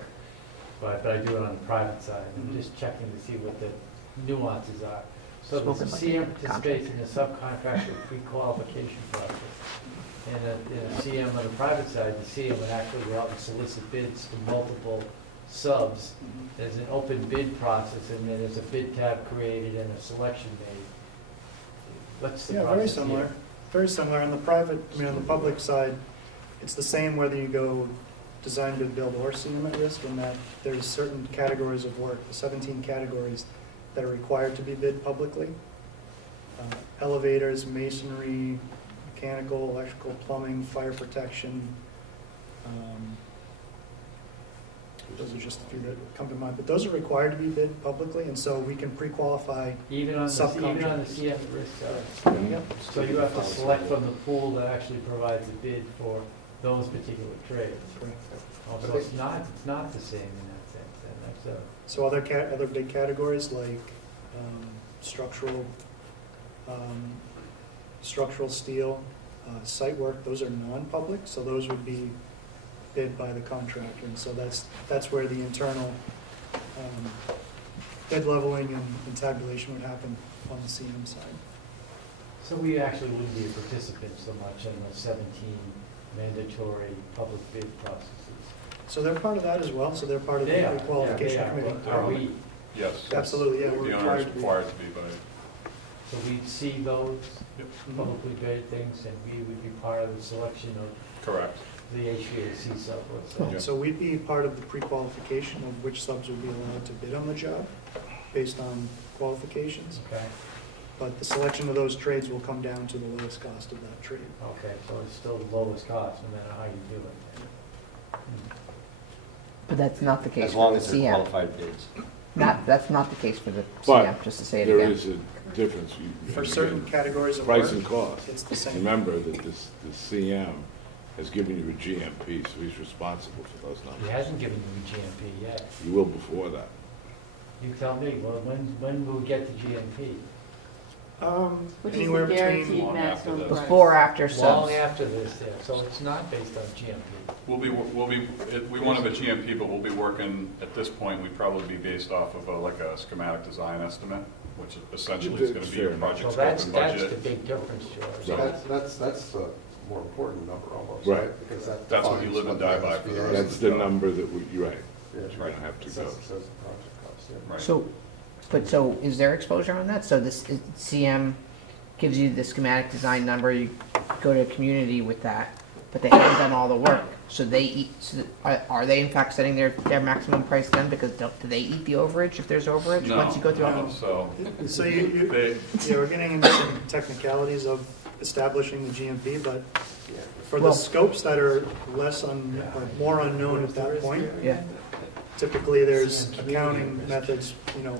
but I do it on the private side. I'm just checking to see what the nuances are. So the Spoken like CM a participates in the subcontractor pre-qualification process. And the CM on the private side, the CM would actually go out and solicit bids to multiple subs. There's an open bid process, and then there's a bid tab created and a selection made. What's the Yeah, process very here? similar. Very similar. On the private, I mean, on the public side, it's the same whether you go design, bid, build, or CM at risk, in that there's certain categories of work, the 17 categories that are required to be bid publicly. Elevators, masonry, mechanical, electrical, plumbing, fire protection. Those are just a few that come to mind, but those are required to be bid publicly, and so we can pre-qualify. Even on the Subcontractors. CM risk side? Yep. So you have to select from the pool that actually provides a bid for those particular trades? Correct. Oh, so it's not the same in that sense, then, that's a... So other big categories like structural steel, site work, those are non-public, so those would be bid by the contractor. And so that's where the internal bid leveling and tabulation would happen on the CM side. So we actually wouldn't be a participant so much in the 17 mandatory public bid processes. So they're part of that as well, so they're part of the They are, pre-qualification yeah, they committee. are. Are we, Yes. Absolutely, yeah, we're The owner is required to be. required to be, but so we'd see those Mhm. publicly bid things, and we would be part of the selection of correct. the HVAC sub, let's say. Yeah. So we'd be part of the pre-qualification of which subs would be allowed to bid on the job based on qualifications. Okay, But the selection of those trades will come down to the lowest cost of that trade. okay, so it's still the lowest cost, no matter how you do it. But that's not the case As long for as the they're CM. qualified bids. That's not the case for the But CM, just to say it There again. is a difference. For certain categories of work, Price and cost. it's the same. Remember that the CM has given you a GMP, so he's responsible for those He numbers. hasn't given you GMP yet. You will before that. You tell me, well, when will we get the GMP? Which is Anywhere the between, guaranteed Long after maximum this. price. Before or after Long subs. after this, yeah, so it's not based on GMP. We won't have a GMP, but we'll be working, at this point, we'd probably be based off of like a schematic design estimate, which essentially is gonna be your project So scope that's and the budget. big difference, George. Right. That's the more important number almost, Right. right? Because that That's what you defines live and what die the by for the SBA rest That's of the job. number that you're right, Yeah. you're gonna have to go. Says the project cost, yeah. Right. So is there exposure on that? So this CM gives you the schematic design number, you go to a community with that, but they haven't done all the work. So are they in fact setting their maximum price then? Because do they eat the overage if there's overage? No, Once you go through all no, so, so they, yeah, we're getting into some technicalities of establishing the GMP, but for the Well- scopes that are less or more unknown at that point, Yeah. typically there's accounting methods,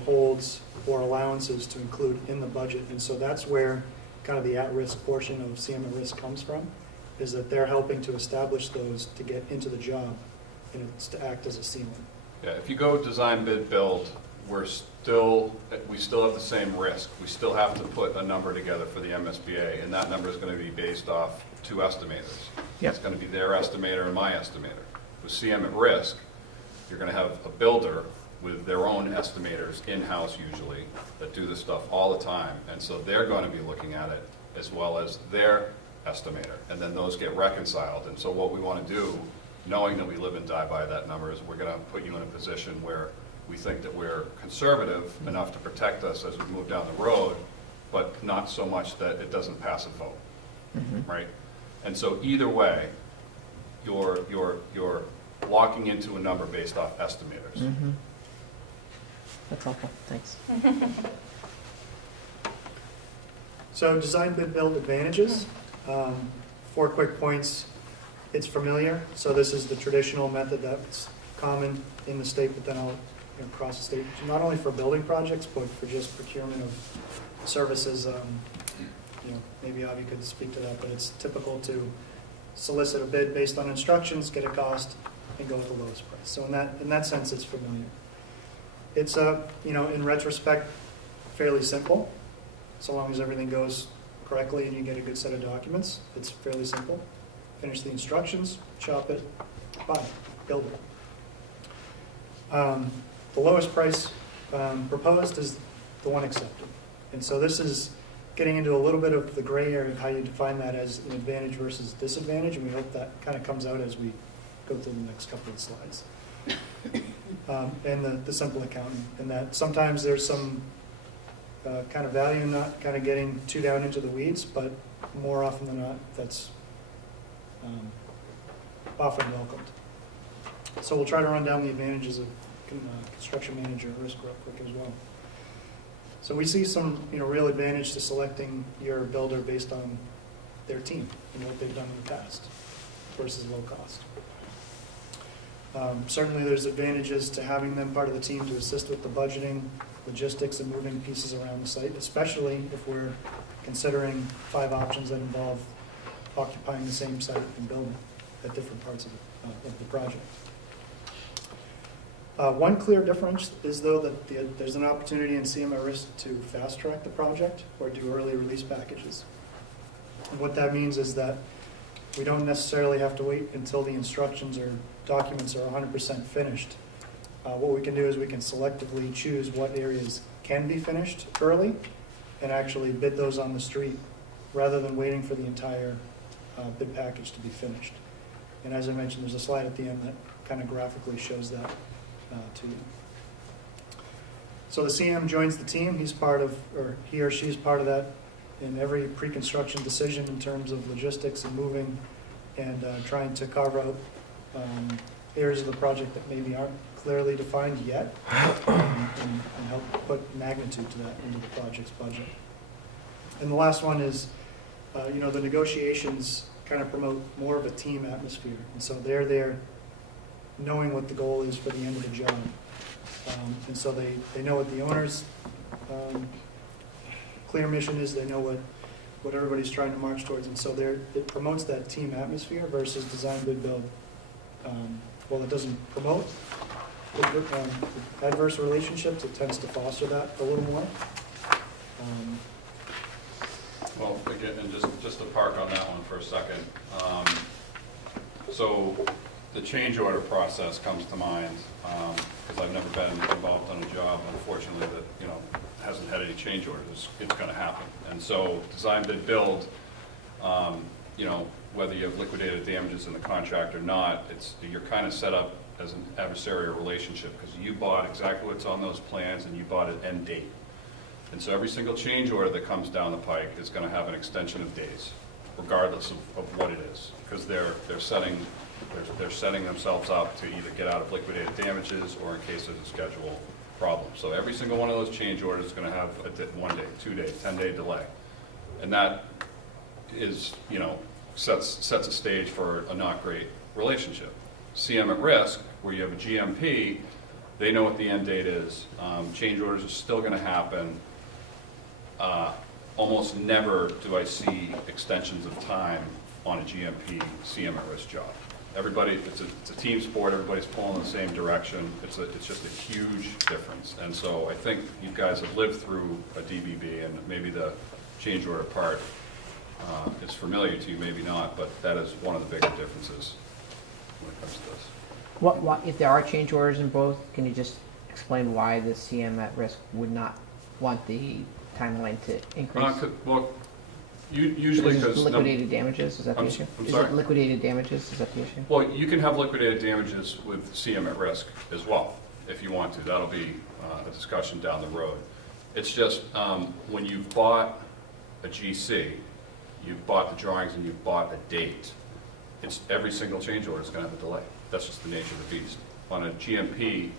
holds or allowances to include in the budget. And so that's where kind of the at-risk portion of CM at risk comes from, is that they're helping to establish those to get into the job, and it's to act as a ceiling. yeah, if you go design, bid, build, we still have the same risk. We still have to put a number together for the MSBA, and that number is gonna be based off two estimators. Yep. It's gonna be their estimator and my estimator. With CM at risk, you're gonna have a builder with their own estimators in-house usually, that do this stuff all the time, and so they're gonna be looking at it as well as their estimator, and then those get reconciled. And so what we wanna do, knowing that we live and die by that number, is we're gonna put you in a position where we think that we're conservative enough to protect us as we move down the road, but not so much that it doesn't pass a vote, right? And so either way, you're locking into a number based off estimators. Mm-hmm. That's helpful, thanks. So design, bid, build advantages. 4 quick points. It's familiar, so this is the traditional method that's common in the state, but then across the state, not only for building projects, but for just procurement of services. Maybe Avi could speak to that, but it's typical to solicit a bid based on instructions, get a cost, and go with the lowest price. So in that sense, it's familiar. It's, in retrospect, fairly simple, so long as everything goes correctly and you get a good set of documents. It's fairly simple. Finish the instructions, shop it, buy it, build it. The lowest price proposed is the one accepted. And so this is getting into a little bit of the gray area of how you define that as an advantage versus disadvantage, and we hope that kind of comes out as we go through the next couple of slides. And the simple accounting, and that sometimes there's some kind of value in not kind of getting too down into the weeds, but more often than not, that's often welcomed. So we'll try to run down the advantages of construction manager risk real quick as well. So we see some real advantage to selecting your builder based on their team and what they've done in the past versus low cost. Certainly there's advantages to having them part of the team to assist with the budgeting, logistics, and moving pieces around the site, especially if we're considering 5 options that involve occupying the same site and building at different parts of the project. One clear difference is, though, that there's an opportunity in CM risk to fast-track the project or do early release packages. And what that means is that we don't necessarily have to wait until the instructions or documents are 100% finished. What we can do is we can selectively choose what areas can be finished early and actually bid those on the street rather than waiting for the entire bid package to be finished. And as I mentioned, there's a slide at the end that kind of graphically shows that to you. So the CM joins the team. He's part of, or he or she is part of that in every pre-construction decision in terms of logistics and moving and trying to carve out areas of the project that maybe aren't clearly defined yet and help put magnitude to that into the project's budget. And the last one is, the negotiations kind of promote more of a team atmosphere. And so they're there knowing what the goal is for the end of the job. And so they know what the owner's clear mission is, they know what everybody's trying to march towards. And so it promotes that team atmosphere versus design, bid, build. While it doesn't promote adverse relationships, it tends to foster that a little more. Well, again, and just to park on that one for a second. So the change order process comes to mind, because I've never been involved on a job, unfortunately, that, hasn't had any change orders. It's gonna happen. And so design, bid, build, whether you have liquidated damages in the contract or not, you're kind of set up as an adversarial relationship, because you bought exactly what's on those plans and you bought an end date. And so every single change order that comes down the pike is going to have an extension of days, regardless of what it is, because they're setting themselves up to either get out of liquidated damages or in case there's a schedule problem. So every single one of those change orders is going to have a 1 day, 2 day, 10-day delay. And that is, sets a stage for a not great relationship. CM at risk, where you have a GMP, they know what the end date is. Change orders are still going to happen. Almost never do I see extensions of time on a GMP CM at risk job. Everybody, it's a team sport. Everybody's pulling in the same direction. It's just a huge difference. And so I think you guys have lived through a DBB, and maybe the change order part is familiar to you, maybe not, but that is one of the bigger differences when it comes to this. What if there are change orders in both, can you just explain why the CM at risk would not want the timeline to increase? Well, usually because... Liquidated damages, is that the issue? I'm sorry? Is it liquidated damages, is that the issue? Well, you can have liquidated damages with CM at risk as well, if you want to. That'll be a discussion down the road. It's just when you've bought a GC, you've bought the drawings and you've bought a date, every single change order is going to have a delay. That's just the nature of the beast. On a GMP,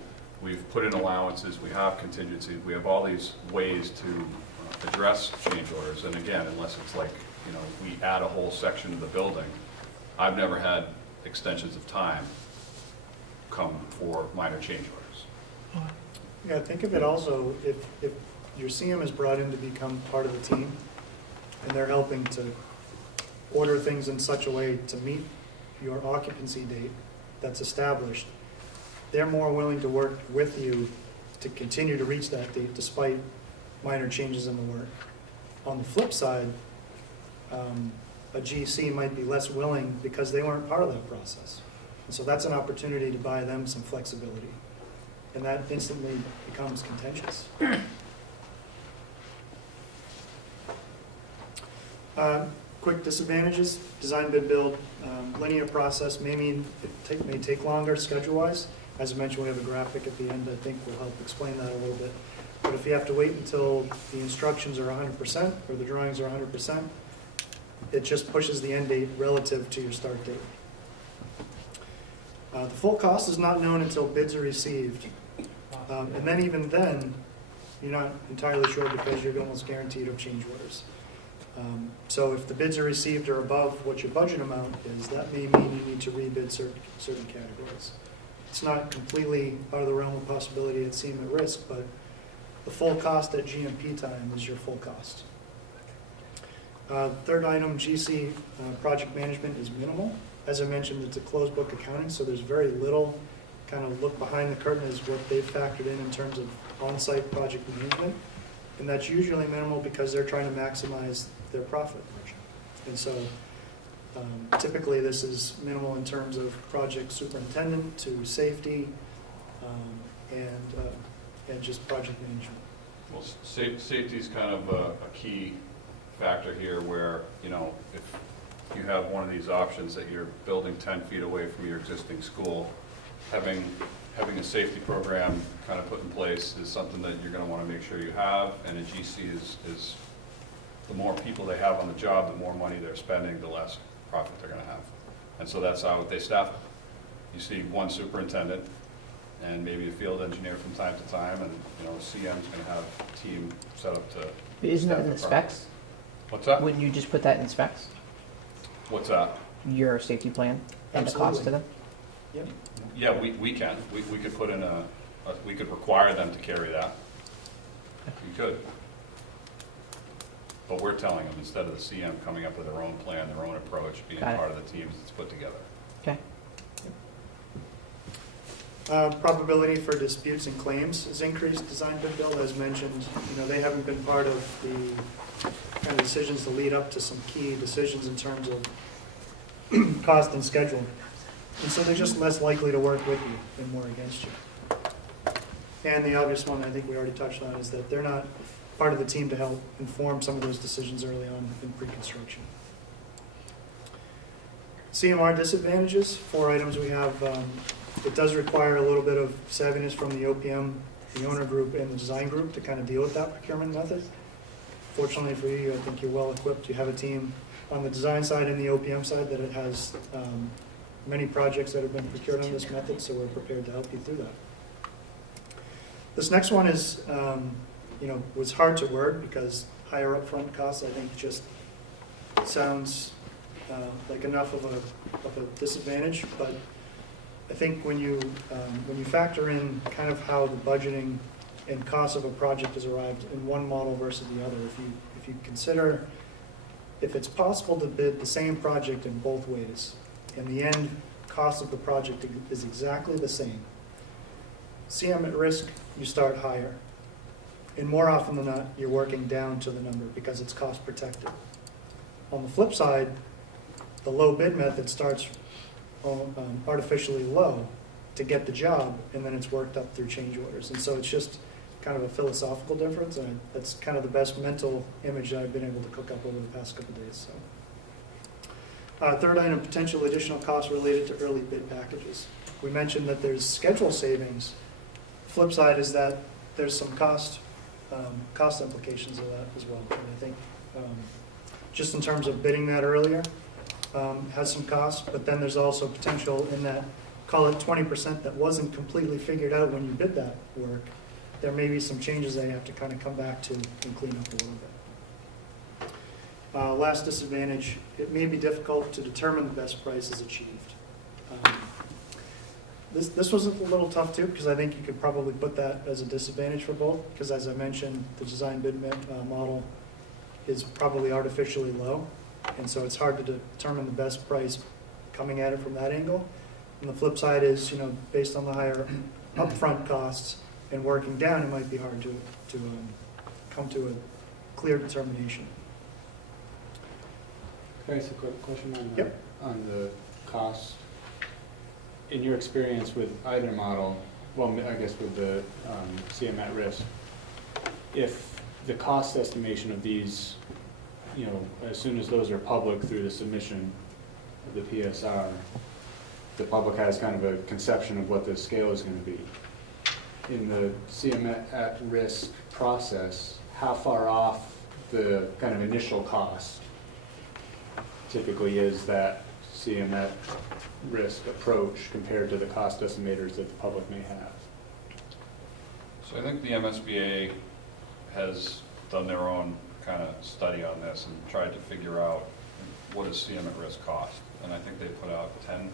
we've put in allowances, we have contingencies, we have all these ways to address change orders. And again, unless it's like, we add a whole section of the building, I've never had extensions of time come for minor change orders. Yeah, think of it also, if your CM is brought in to become part of the team, and they're helping to order things in such a way to meet your occupancy date that's established, they're more willing to work with you to continue to reach that date despite minor changes in the work. On the flip side, a GC might be less willing because they weren't part of that process. And so that's an opportunity to buy them some flexibility. And that instantly becomes contentious. Quick disadvantages: design, bid, build, linear process may take longer schedule-wise. As I mentioned, we have a graphic at the end I think will help explain that a little bit. But if you have to wait until the instructions are 100% or the drawings are 100%, it just pushes the end date relative to your start date. The full cost is not known until bids are received. And then even then, you're not entirely sure because you're almost guaranteed of change orders. So if the bids are received or above what your budget amount is, that may mean you need to rebid certain categories. It's not completely out of the realm of possibility at CM at risk, but the full cost at GMP time is your full cost. Third item, GC project management is minimal. As I mentioned, it's a closed book accounting, so there's very little kind of look behind the curtain as what they've factored in terms of on-site project management. And that's usually minimal because they're trying to maximize their profit margin. And so typically this is minimal in terms of project superintendent to safety and just project management. Well, safety's kind of a key factor here where, you know, if you have one of these options that you're building 10 feet away from your existing school, having a safety program kind of put in place is something that you're going to want to make sure you have, and a GC is the more people they have on the job, the more money they're spending, the less profit they're going to have. And so that's how they staff it. You see one superintendent and maybe a field engineer from time to time, and, you know, CM's going to have a team set up to. Isn't that staff in the it properly. specs? What's that? Wouldn't you just put that in specs, What's that? your safety plan and the cost to them? Yep. Yeah, we can. We could put in we could require them to carry that. We could. But we're telling them, instead of the CM coming up with their own plan, their own approach, being Got it. part of the teams that's put together. Okay. Probability for disputes and claims is increased. Design bid build, as mentioned, you know, they haven't been part of the kind of decisions to lead up to some key decisions in terms of cost and schedule. And so they're just less likely to work with you and more against you. And the obvious one, I think we already touched on, is that they're not part of the team to help inform some of those decisions early on in pre-construction. CMR disadvantages, 4 items we have. It does require a little bit of savviness from the OPM, the owner group, and the design group to kind of deal with that procurement method. Fortunately for you, I think you're well equipped. You have a team on the design side and the OPM side that it has many projects that have been procured on this method, so we're prepared to help you through that. This next one is, you know, was hard to word because higher upfront costs, I think, just sounds like enough of a disadvantage, but I think when you factor in kind of how the budgeting and cost of a project is arrived in one model versus the other, if you consider if it's possible to bid the same project in both ways, and the end cost of the project is exactly the same, CM at risk, you start higher, and more often than not, you're working down to the number because it's cost protected. On the flip side, the low bid method starts artificially low to get the job, and then it's worked up through change orders. And so it's just kind of a philosophical difference, and that's kind of the best mental image that I've been able to cook up over the past couple of days. So, third item, potential additional costs related to early bid packages. We mentioned that there's schedule savings. The flip side is that there's some cost implications of that as well. And I think just in terms of bidding that earlier, has some costs, but then there's also potential in that, call it 20% that wasn't completely figured out when you bid that work. There may be some changes they have to kind of come back to and clean up a little bit. Last disadvantage, it may be difficult to determine the best price is achieved. This was a little tough too, because I think you could probably put that as a disadvantage for both, because as I mentioned, the design bid model is probably artificially low. And so it's hard to determine the best price coming at it from that angle. And the flip side is, you know, based on the higher upfront costs and working down, it might be hard to come to a clear determination. Can I ask a quick question on Yep. the costs? In your experience with either model, well, I guess with the CM at risk, if the cost estimation of these, you know, as soon as those are public through the submission of the PSR, the public has kind of a conception of what the scale is going to be. In the CM at risk process, how far off the kind of initial cost typically is that CM at risk approach compared to the cost estimators that the public may have? So I think the MSBA has done their own kind of study on this and tried to figure out what does CM at risk cost, and I think they put out 10%.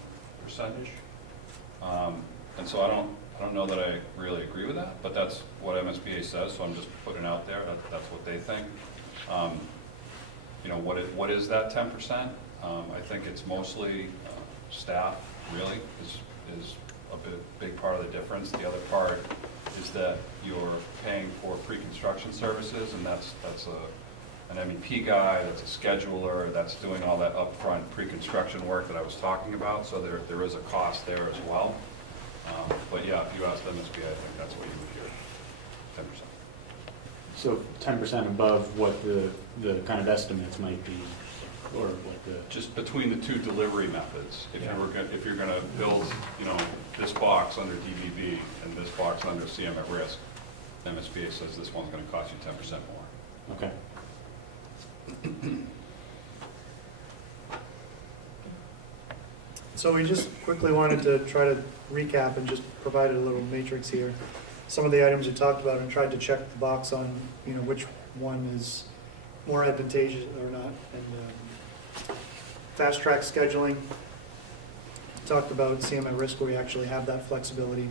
And so I don't know that I really agree with that, but that's what MSBA says, so I'm just putting it out there. That's what they think. You know, what is that 10%? I think it's mostly staff, really, is a big part of the difference. The other part is that you're paying for pre-construction services, and that's an MEP guy, that's a scheduler, that's doing all that upfront pre-construction work that I was talking about, so there is a cost there as well. But yeah, if you ask MSB, I think that's what you would hear, 10%. So 10% above what the kind of estimates might be, or what the, Just between the two delivery methods, if you're gonna build, this box under DBB and this box under CM at risk, MSBA says this one's gonna cost you 10% more. okay. So we just quickly wanted to try to recap and just provide a little matrix here. Some of the items we talked about and tried to check the box on, which one is more advantageous or not. And fast track scheduling, talked about CM at risk where we actually have that flexibility.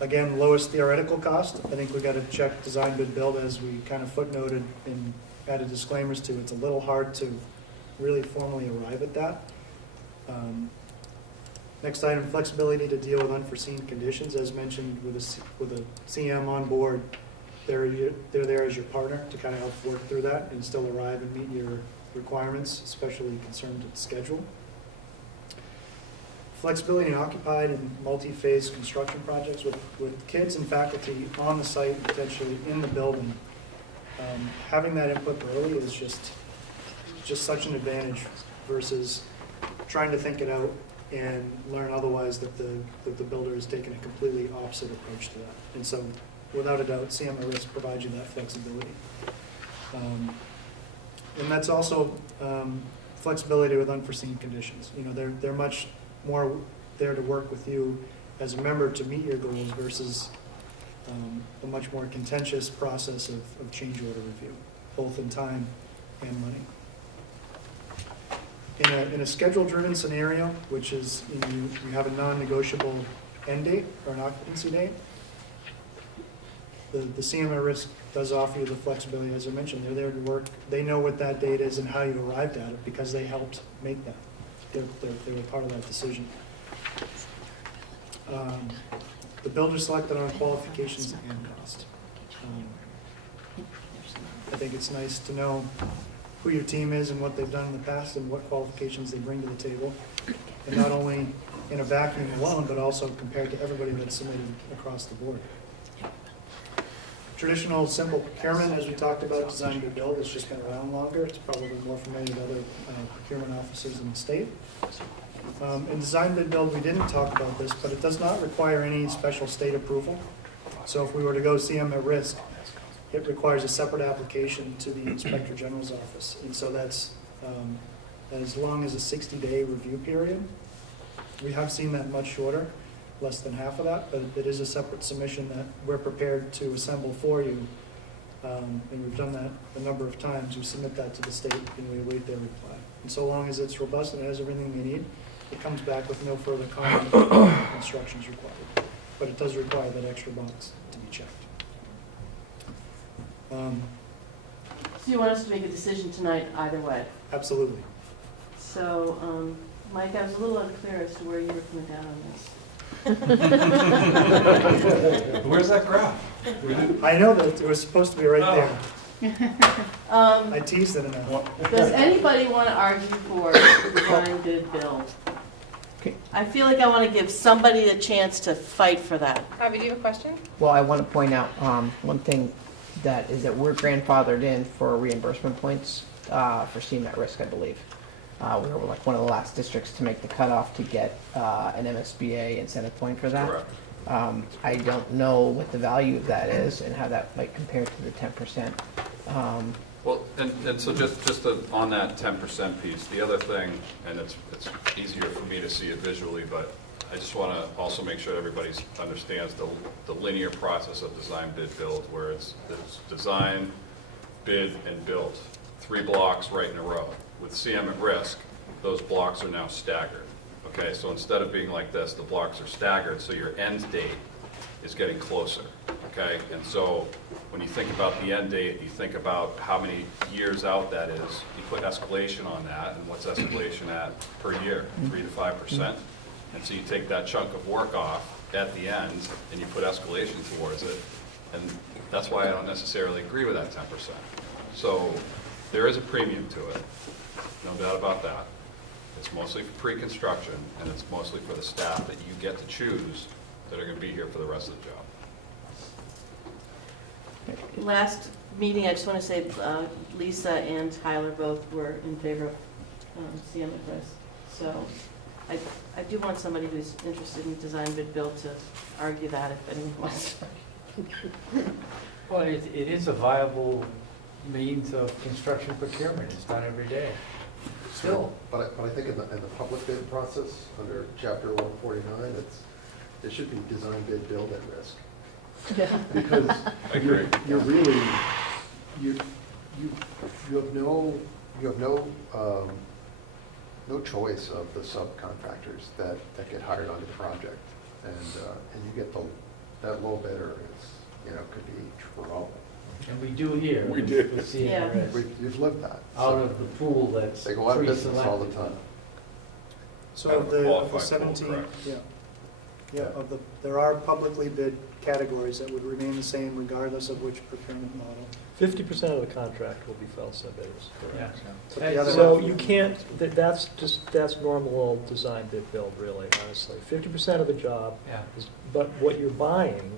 Again, lowest theoretical cost. I think we got to check design, bid, build as we kind of footnoted and added disclaimers to. It's a little hard to really formally arrive at that. Next item, flexibility to deal with unforeseen conditions. As mentioned, with a CM on board, they're there as your partner to kind of help work through that and still arrive and meet your requirements, especially concerned with schedule. Flexibility in occupied and multi-phase construction projects with kids and faculty on the site, potentially in the building. Having that input early is just such an advantage versus trying to think it out and learn otherwise that the builder is taking a completely opposite approach to that. And so, without a doubt, CM at risk provides you that flexibility. And that's also flexibility with unforeseen conditions. They're much more there to work with you as a member to meet your goals versus a much more contentious process of change order review, both in time and money. In a schedule-driven scenario, which is you have a non-negotiable end date or an occupancy date, the CM at risk does offer you the flexibility, as I mentioned. They're there to work. They know what that date is and how you arrived at it because they helped make that. They were part of that decision. The builder selected on qualifications and cost. I think it's nice to know who your team is and what they've done in the past and what qualifications they bring to the table. And not only in a vacuum alone, but also compared to everybody that's submitted across the board. Traditional simple procurement, as we talked about, design to build, has just been around longer. It's probably more familiar to other procurement officers in the state. In design bid build, we didn't talk about this, but it does not require any special state approval. So if we were to go CM at risk, it requires a separate application to the Inspector General's office. And so that's as long as a 60-day review period. We have seen that much shorter, less than half of that, but it is a separate submission that we're prepared to assemble for you. And we've done that a number of times. We submit that to the state and we await their reply. And so long as it's robust and has everything we need, it comes back with no further comment or instructions required. But it does require that extra box to be checked. So you want us to make a decision tonight either way? Absolutely. So, Mike, I was a little unclear as to where you were coming down on this. Where's that graph? I know that it was supposed to be right there. I teased it enough. Does anybody want to argue for design, bid, build? I feel like I want to give somebody a chance to fight for that. Javi, do you have a question? Well, I want to point out one thing that is that we're grandfathered in for reimbursement points for CM at risk, I believe. We were like one of the last districts to make the cutoff to get an MSBA incentive point for that. Correct. I don't know what the value of that is and how that might compare to the 10%. Well, and so just on that 10% piece, the other thing, and it's easier for me to see it visually, but I just want to also make sure everybody understands the linear process of design, bid, build, where it's design, bid, and build. 3 blocks right in a row. With CM at risk, those blocks are now staggered. Okay, so instead of being like this, the blocks are staggered, so your end date is getting closer. Okay, and so when you think about the end date, you think about how many years out that is, you put escalation on that, and what's escalation at per year? 3 to 5%. And so you take that chunk of work off at the end, and you put escalation towards it, and that's why I don't necessarily agree with that 10%. So there is a premium to it, no doubt about that. It's mostly for pre-construction, and it's mostly for the staff that you get to choose that are going to be here for the rest of the job. last meeting, I just want to say Lisa and Tyler both were in favor of CM at risk. So I do want somebody who's interested in design bid build to argue that if anyone wants to. Well, it is a viable means of construction procurement. It's done every day. Still. But I think in the public bid process, under chapter 149, it should be design bid build at risk. Yeah. Because I agree. you're really, you have no choice of the subcontractors that get hired on the project. And you get that low bidder is, could be trouble. And we do here. We did. with CM Yeah. at risk. You've lived that. Out So of the pool that's they go out of business all the pre-selected. time. So Out of of the qualified pool, 17, correct. yeah, there are publicly bid categories that would remain the same regardless of which procurement model. 50% of the contract will be fell sub-bidders. Yeah. But the other So half- you can't, that's normal old design bid build, really, honestly. 50% of the job, Yeah. but what you're buying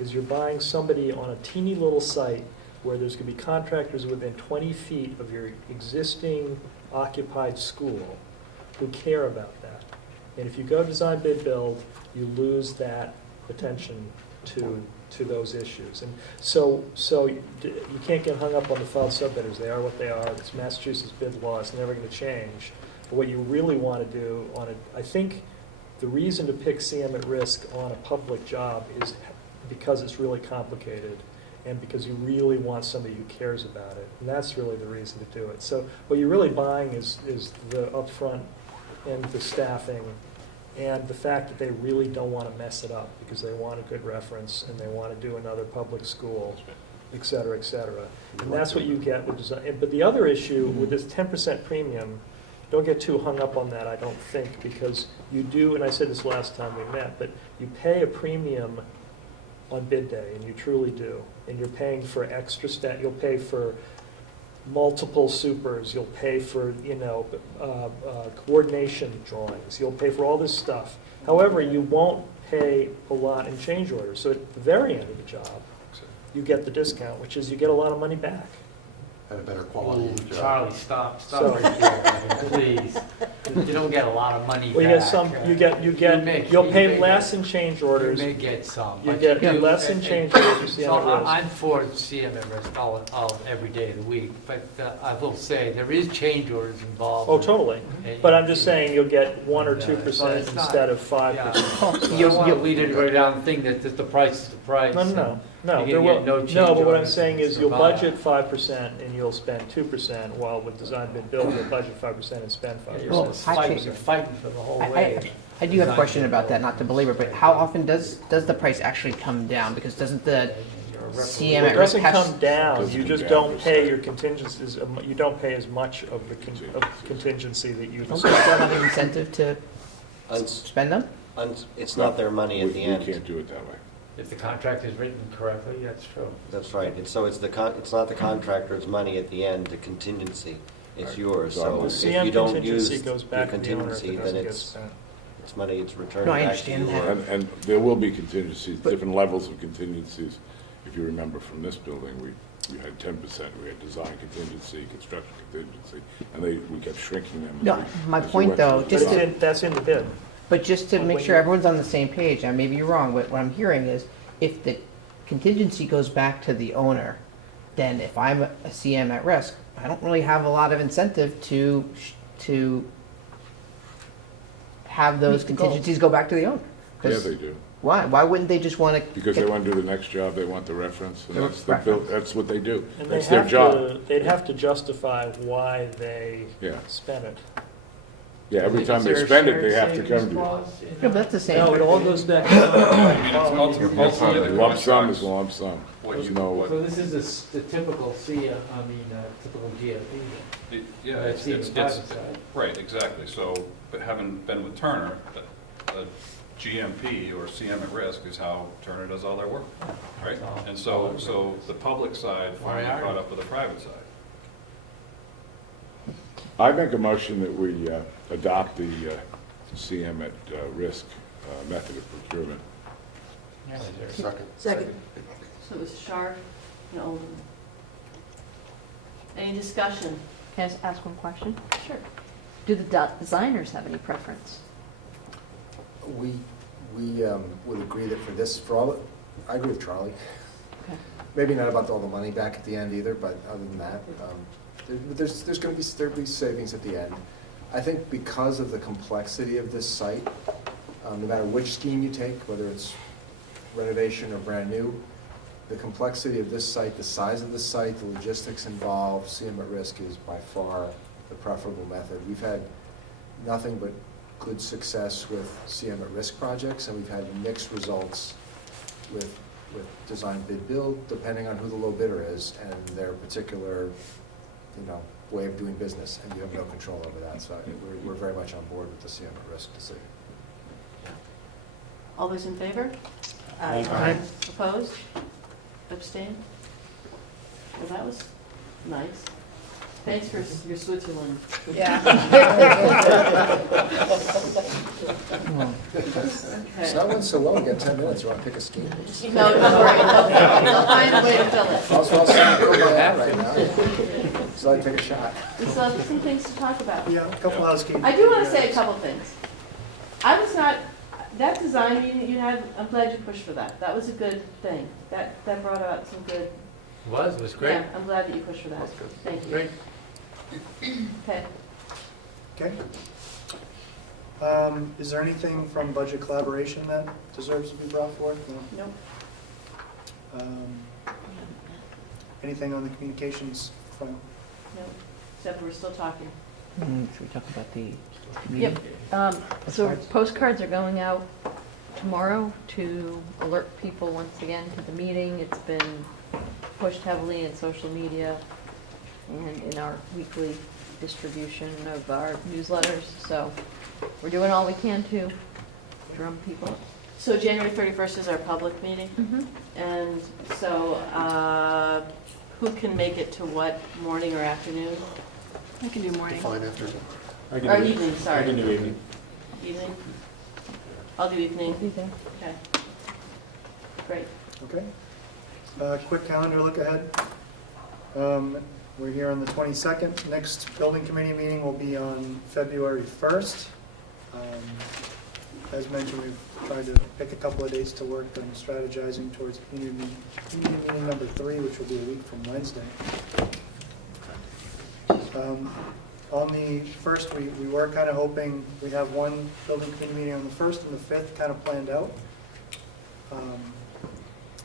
is you're buying somebody on a teeny little site where there's going to be contractors within 20 feet of your existing occupied school who care about that. And if you go design bid build, you lose that attention to those issues. And so you can't get hung up on the filed subbidders. They are what they are. It's Massachusetts bid law. It's never going to change. But what you really want to do I think the reason to pick CM at risk on a public job is because it's really complicated and because you really want somebody who cares about it. And that's really the reason to do it. So what you're really buying is the upfront and the staffing and the fact that they really don't want to mess it up because they want a good reference and they want to do another public school, et cetera, et cetera. And that's what you get with design. But the other issue with this 10% premium, don't get too hung up on that, I don't think, because you do, and I said this last time we met, but you pay a premium on bid day, and you truly do. And you're paying for extra staff, you'll pay for multiple supers, you'll pay for, coordination drawings, you'll pay for all this stuff. However, you won't pay a lot in change orders. So at the very end of the job, you get the discount, which is you get a lot of money back. And a better quality job. Charlie, stop So- right there, please. You don't get a lot of money Well, you back. get some, you'll you pay may less get- in change You orders. may get some. You but get do- less in change orders, So CM at risk. I'm for CM at risk all every day of the week, but I will say, there is change orders involved. Oh, totally. And- But I'm just saying you'll get 1 or and, 2% so it's not- instead of Yeah. 5%. So I don't want to lead everybody down and think that the price is the price. No, and there you're will, gonna get no no, change but what I'm orders saying to is you'll survive. budget 5% and you'll spend 2%, while with design bid build, you'll budget 5% and spend Yeah, 5%. You're Well, fighting for the whole way. I do have a question about that, not to belabor, but how often does the price actually come down? Because doesn't the CM It at risk doesn't have... come down, Doesn't you come just down, don't just pay like- your contingencies, you don't pay as much of the of contingency that you Don't they still decide. have an incentive to Uns- spend them? It's not their money at the end. We can't do it that way. If the contract is written correctly, that's true. That's right. And so it's not the contractor's money at the end, the contingency. It's Right. yours. The So The if CM you don't use contingency goes your back to the owner if contingency, it then doesn't get it's spent. money, it's returned No, I back to you. understand that. And there will be contingencies, different levels of contingencies. If you remember from this building, we had 10%, we had design contingency, construction contingency, and we kept shrinking them. No, my as we point went though, through But the just it's to- design. that's in the bid. But just to Well, make when sure you- everyone's on the same page, and maybe you're wrong, but what I'm hearing is if the contingency goes back to the owner, then if I'm a CM at risk, I don't really have a lot of incentive to have those contingencies go back to the owner. Yeah, 'Cause they do. Why? Why wouldn't they just want to? Because they want to do the next job, they want the reference, and The reference. that's what they do. And That's their job. they'd have to justify why they Yeah, spent it. yeah, every Is time they there a spend it, shared they have to savings come to you. clause in No, but that's the same. No, it all goes back I mean, to. ultimately, the Lump sum contracts, is lump sum. what There's you- no, what- So this is the typical typical GFP. Yeah, I've seen the private side. right, exactly. So, but having been with Turner, the GMP or CM at risk is how Turner does all their work, right? And so the public side finally Why are caught you? up with the private side. I make a motion that we adopt the CM at risk method of procurement. Yeah, is there- Second. Second. So it was Sharp, an old one. Any discussion? Can I just ask one question? Sure. Do the designers have any preference? We would agree that for this, for all, I agree with Charlie. Okay. Maybe not about all the money back at the end either, but other than that, there's going to be, there'll be savings at the end. I think because of the complexity of this site, no matter which scheme you take, whether it's renovation or brand new, the complexity of this site, the size of the site, the logistics involved, CM at risk is by far the preferable method. We've had nothing but good success with CM at risk projects, and we've had mixed results with design bid build, depending on who the low bidder is and their particular, way of doing business, and you have no control over that. So we're very much on board with the CM at risk decision. All those in favor? Aye. Opposed? Abstained? Well, that was nice. Thanks for your Switzerland. Yeah. So that went so well, we got 10 minutes. You want to pick a scheme? No, don't worry, they'll find a way to fill it. I'll go my hat right now. So I take a shot. We still have some things to talk about. Yeah, a couple housekeeping. I do want to say a couple things. I was not, that design meeting that you had, I'm glad you pushed for that. That was a good thing. That brought out some good. It was great. Yeah, I'm glad that you pushed for that. Thank you. Great. Okay. Okay. Is there anything from budget collaboration that deserves to be brought forth? No. Nope. Anything on the communications file? Nope. Except we're still talking. Should we talk about the Yep. So postcards are going out tomorrow to alert people once again to the meeting. It's been pushed heavily in social media and in our weekly distribution of our newsletters. So we're doing all we can to drum people. So January 31st is our public meeting, and so who can make it to what, morning or afternoon? I can do morning. Fine afternoon. Or evening, sorry. I can do evening. Evening? I'll do evening. Evening. Okay. Great. Okay. Quick calendar look ahead. We're here on the 22nd. Next building committee meeting will be on February 1st. As mentioned, we've tried to pick a couple of dates to work on strategizing towards community meeting number 3, which will be a week from Wednesday. On the 1st, we were kind of hoping we have one building committee meeting on the 1st and the 5th kind of planned out.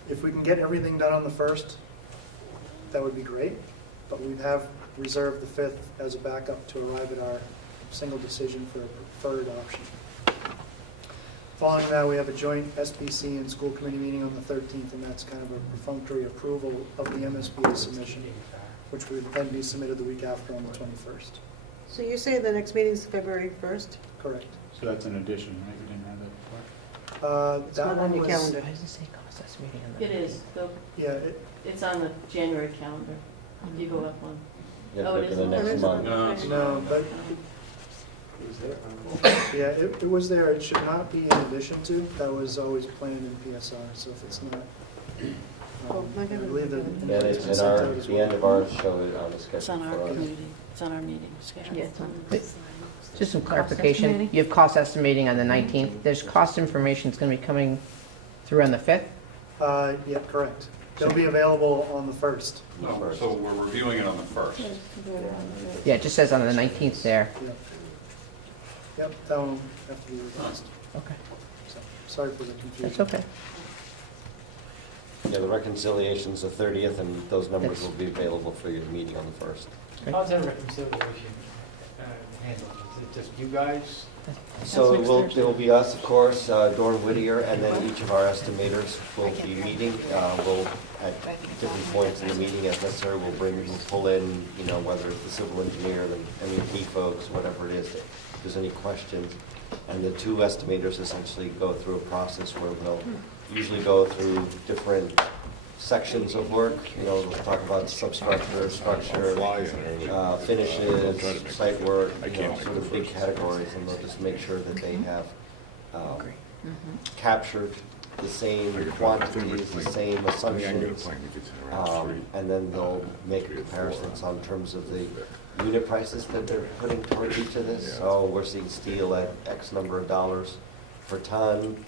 If we can get everything done on the 1st, that would be great, but we have reserved the 5th as a backup to arrive at our single decision for a preferred option. Following that, we have a joint SBC and school committee meeting on the 13th, and that's kind of a perfunctory approval of the MSBA submission, which would then be submitted the week after on the 21st. So you're saying the next meeting is February 1st? Correct. So that's an addition, right? We didn't have that before? It's not on your calendar. Why does it say cost us meeting on the It is. Yeah, It's on the January calendar. You go up one. Yeah, Oh, it look at the is. next month. no, but, yeah, it was there. It should not be in addition to. That was always planned in PSR, so if it's not, I believe that. Yeah, it's in our, the end of ours show it on the schedule. It's on our for us. community, it's on our meeting schedule. Yeah, it's on. Just some Cost clarification. estimating? You have cost estimating on the 19th. There's cost information that's going to be coming through on the 5th. Yeah, correct. It'll be available on the 1st. No, so we're reviewing it on the 1st. Yeah, it just says on the 19th there. Yep, that will have to be revised. Okay, So, sorry for the confusion. that's okay. Yeah, the reconciliation's the 30th, and those numbers That's- will be available for your meeting on the 1st. How's that reconciliation handled? Is it just you guys? So next it will, Thursday. it will be us, of course, Dawn Whittier, and then each of our estimators will be meeting. We'll, at different points in the meeting as necessary, we'll pull in, whether it's the civil engineer, the MEP folks, whatever it is, if there's any questions. And the two estimators essentially go through a process where they'll usually go through different sections of work. We'll talk about substructure, structure, finishes, site work, sort of big categories, and they'll just make sure that they have captured the same I think quantities, it's the like- same I think I can get a assumptions. plane if it's around the street. And then they'll make comparisons on terms of the unit prices that they're putting towards each of this. Yeah. So we're seeing steel at X number of dollars per ton.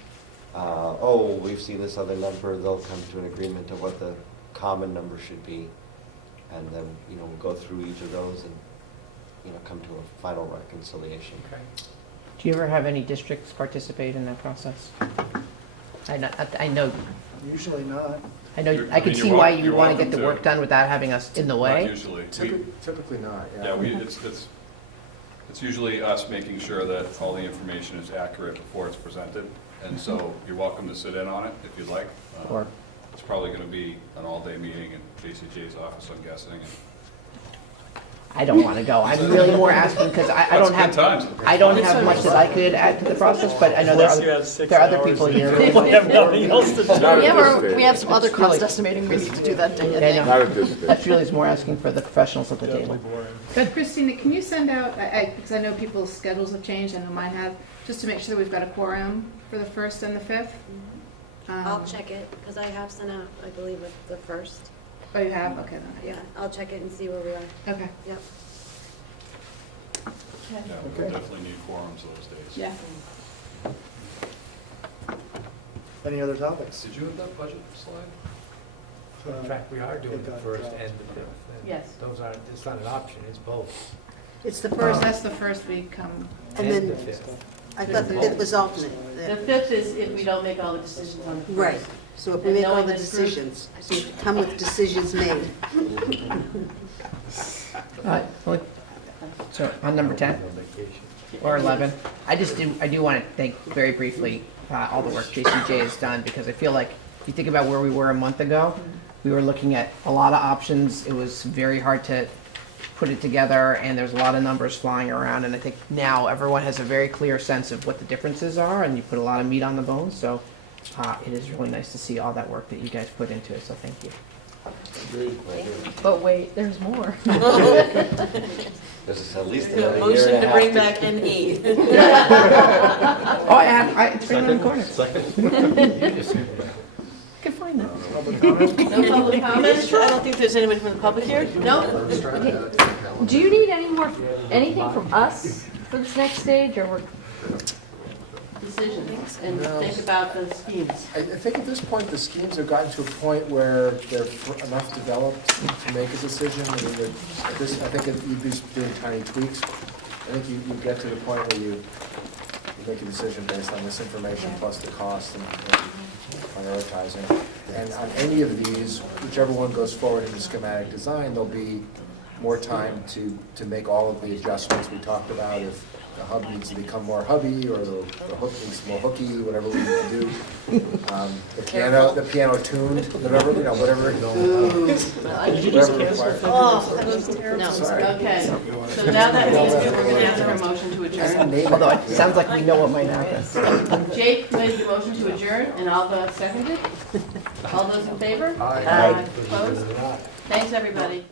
Oh, we've seen this other number, they'll come to an agreement of what the common number should be. And then, we'll go through each of those and, come to a final reconciliation. Okay. Do you ever have any districts participate in that process? I know, Usually not. I I mean, can see you're why wel- you you're want to welcome get the to. work done without having us in the Not way. usually. Typically not, yeah. Yeah, it's usually us making sure that all the information is accurate before it's presented. And so you're welcome to sit in on it if you'd like. Or- It's probably going to be an all-day meeting in JCJ's office, I'm guessing. and I don't want to go. I'm really more asking because I don't That's have, good times. I don't have much that I could add to the process, but I know there Unless you are, have 6 there are other hours people and here. you really have nothing else to do. Not at Yeah, this stage. we have some other It's really- cost estimating we need to do that day, I Yeah, I think. know. Not at this stage. That's really is more asking for the professionals at the Definitely table. boring. But Christina, can you send out, because I know people's schedules have changed, I know mine have, just to make sure that we've got a quorum for the 1st and the 5th? I'll check it, because I have sent out, I believe, with the first. Oh, you have? Okay, then. Yeah, I'll check it and see where we are. Okay, Yep. Yeah, we'll definitely need quorums those days. yeah. Any other topics? Did you have that budget slide? In fact, we are doing the first and the fifth. and Yes. Those aren't, it's not an option, it's both. It's the First, first, that's the first we come. and And then, the fifth. I thought the 5th was alternate. The 5th is if we don't make all the decisions on the 1st. Right, so if we And make all knowing the that group- decisions, so you come with decisions made. So on number 10 or 11, I do want to thank very briefly all the work JCJ has done, because I feel like if you think about where we were a month ago, we were looking at a lot of options. It was very hard to put it together, and there's a lot of numbers flying around, and I think now everyone has a very clear sense of what the differences are, and you put a lot of meat on the bone, so it is really nice to see all that work that you guys put into it, so thank you. But wait, there's more. There's at least A another year motion and a to half bring to- back N8. Oh, it's right around the corner. I can find that. No public comments? I don't think there's anybody from the public here? No? Just trying to add to the calendar. Do you need anything from us for this next stage, or we're? Decisions, and think about the schemes. I think at this point, the schemes have gotten to a point where they're enough developed to make a decision. I mean, I think if you'd be doing tiny tweaks. I think you get to the point where you make a decision based on this information plus the cost and prioritizing. And on any of these, whichever one goes forward in the schematic design, there'll be more time to make all of the adjustments we talked about. If the hub needs to become more hubby, or the hook needs more hooky, whatever we need to do. The piano tuned, whatever, whatever. Whatever required. Oh, that was terrible. No, Sorry. okay. So now that means we're going to ask for a motion to adjourn. Although it sounds like we know what might happen. Jake made the motion to adjourn, and Alva seconded. All those in favor? Aye. Opposed? Thanks, everybody.